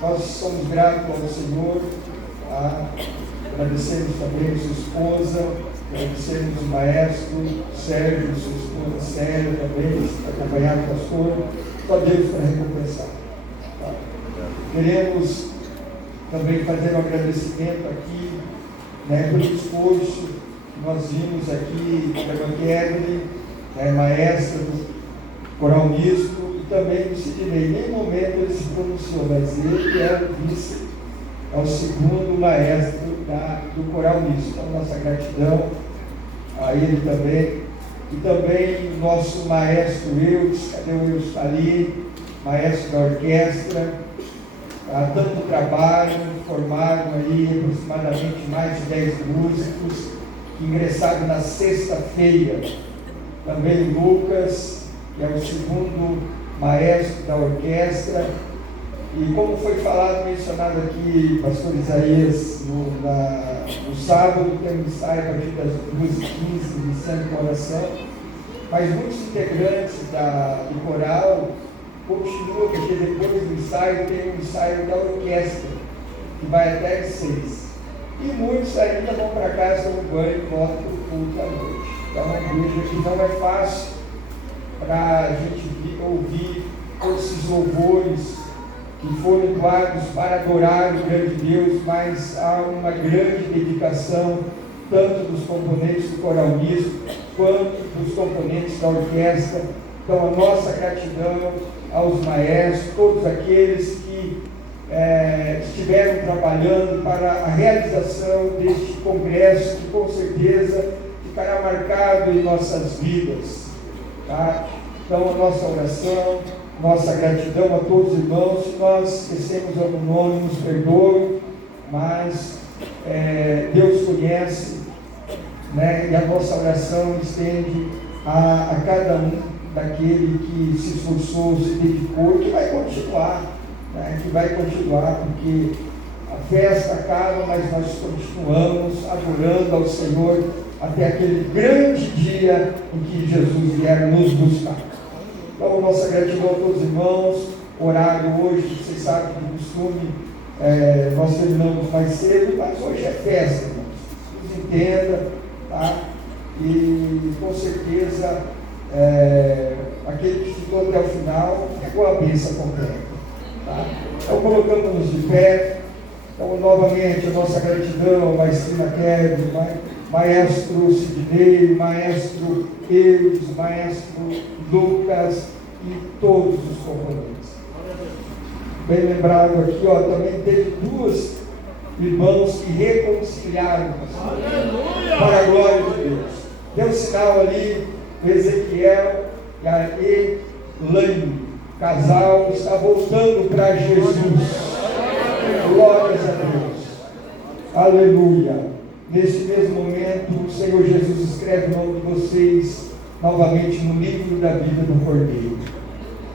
Nós somos gratos ao Senhor. Agradecemos também a sua esposa, agradecemos o maestro Sérgio, sua esposa Célia também, acompanhado do pastor. Só Deus para recompensar. Queremos também fazer um agradecimento aqui, pelo esforço que nós vimos aqui da irmã Kevin, maestra do Coral Misto, e também do Sidney. Em nenhum momento ele se pronunciou, mas ele é o vice, é o segundo maestro do Coral Misto. Então, nossa gratidão a ele também. E também o nosso maestro Eudes, cadê o Eudes? Está ali, maestro da orquestra. Tanto trabalho, formaram aí aproximadamente mais de 10 músicos, que ingressaram na sexta-feira. Também Lucas, que é o segundo maestro da orquestra. E como foi falado, mencionado aqui, pastor Isaías, no sábado, temos ensaio a partir das 2h15, iniciando com oração. Mas muitos integrantes do coral continuam, porque depois do ensaio tem um ensaio da orquestra, que vai até as 6. E muitos ainda vão para casa, tomam banho e voltam para o culto à noite. Então, uma igreja que não é fácil para a gente ouvir todos esses louvores que foram doados para adorar o grande Deus, mas há uma grande dedicação, tanto dos componentes do Coral Misto, quanto dos componentes da orquestra. Então, a nossa gratidão aos maestros, todos aqueles que estiveram trabalhando para a realização deste congresso, que com certeza ficará marcado em nossas vidas. Tá? Então, a nossa oração, nossa gratidão a todos os irmãos. Se nós esquecemos algum nome, nos perdoe, mas Deus conhece, e a nossa oração estende a cada um daquele que se esforçou, se dedicou e que vai continuar, porque a festa acaba, mas nós continuamos adorando ao Senhor até aquele grande dia em que Jesus vier nos buscar. Então, nossa gratidão a todos os irmãos. Horário hoje, vocês sabem que de costume nós terminamos mais cedo, mas hoje é festa, irmãos. Nos entenda, tá? E com certeza aquele que ficou até o final pegou a bênção completa. Tá? Então, colocamos-nos de pé. Então, novamente, a nossa gratidão ao maestrina Kevin, maestro Sidney, maestro Eudes, maestro Lucas e todos os componentes. Bem lembrado aqui, também teve 2 irmãos que reconciliaram para a glória de Deus. Deu sinal ali, Ezequiel e a Elaine, casal, está voltando para Jesus. Glórias a Deus. Aleluia. Nesse mesmo momento, o Senhor Jesus escreve o nome de vocês novamente no livro da vida do Cordeiro.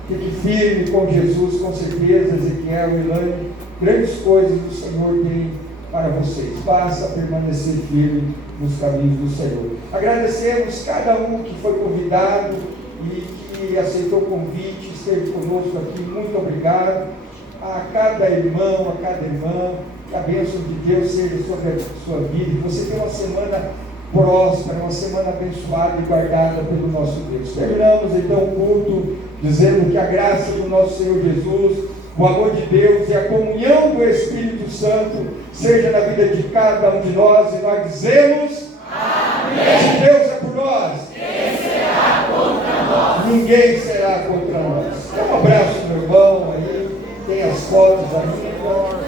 Fique firme com Jesus, com certeza, Ezequiel e Elaine. Grandes coisas o Senhor tem para vocês. Basta permanecer firme nos caminhos do Senhor. Agradecemos cada um que foi convidado e que aceitou o convite, esteve conosco aqui. Muito obrigado a cada irmão, a cada irmã. Que a bênção de Deus seja sobre a sua vida. E você tenha uma semana próspera, uma semana abençoada e guardada pelo nosso Deus. Terminamos então o culto dizendo que a graça do nosso Senhor Jesus, o amor de Deus e a comunhão do Espírito Santo seja na vida de cada um de nós, e nós dizemos: amém. Se Deus é por nós, quem será contra nós? Ninguém será contra nós. Dá um abraço, meu irmão, aí tem as fotos ainda.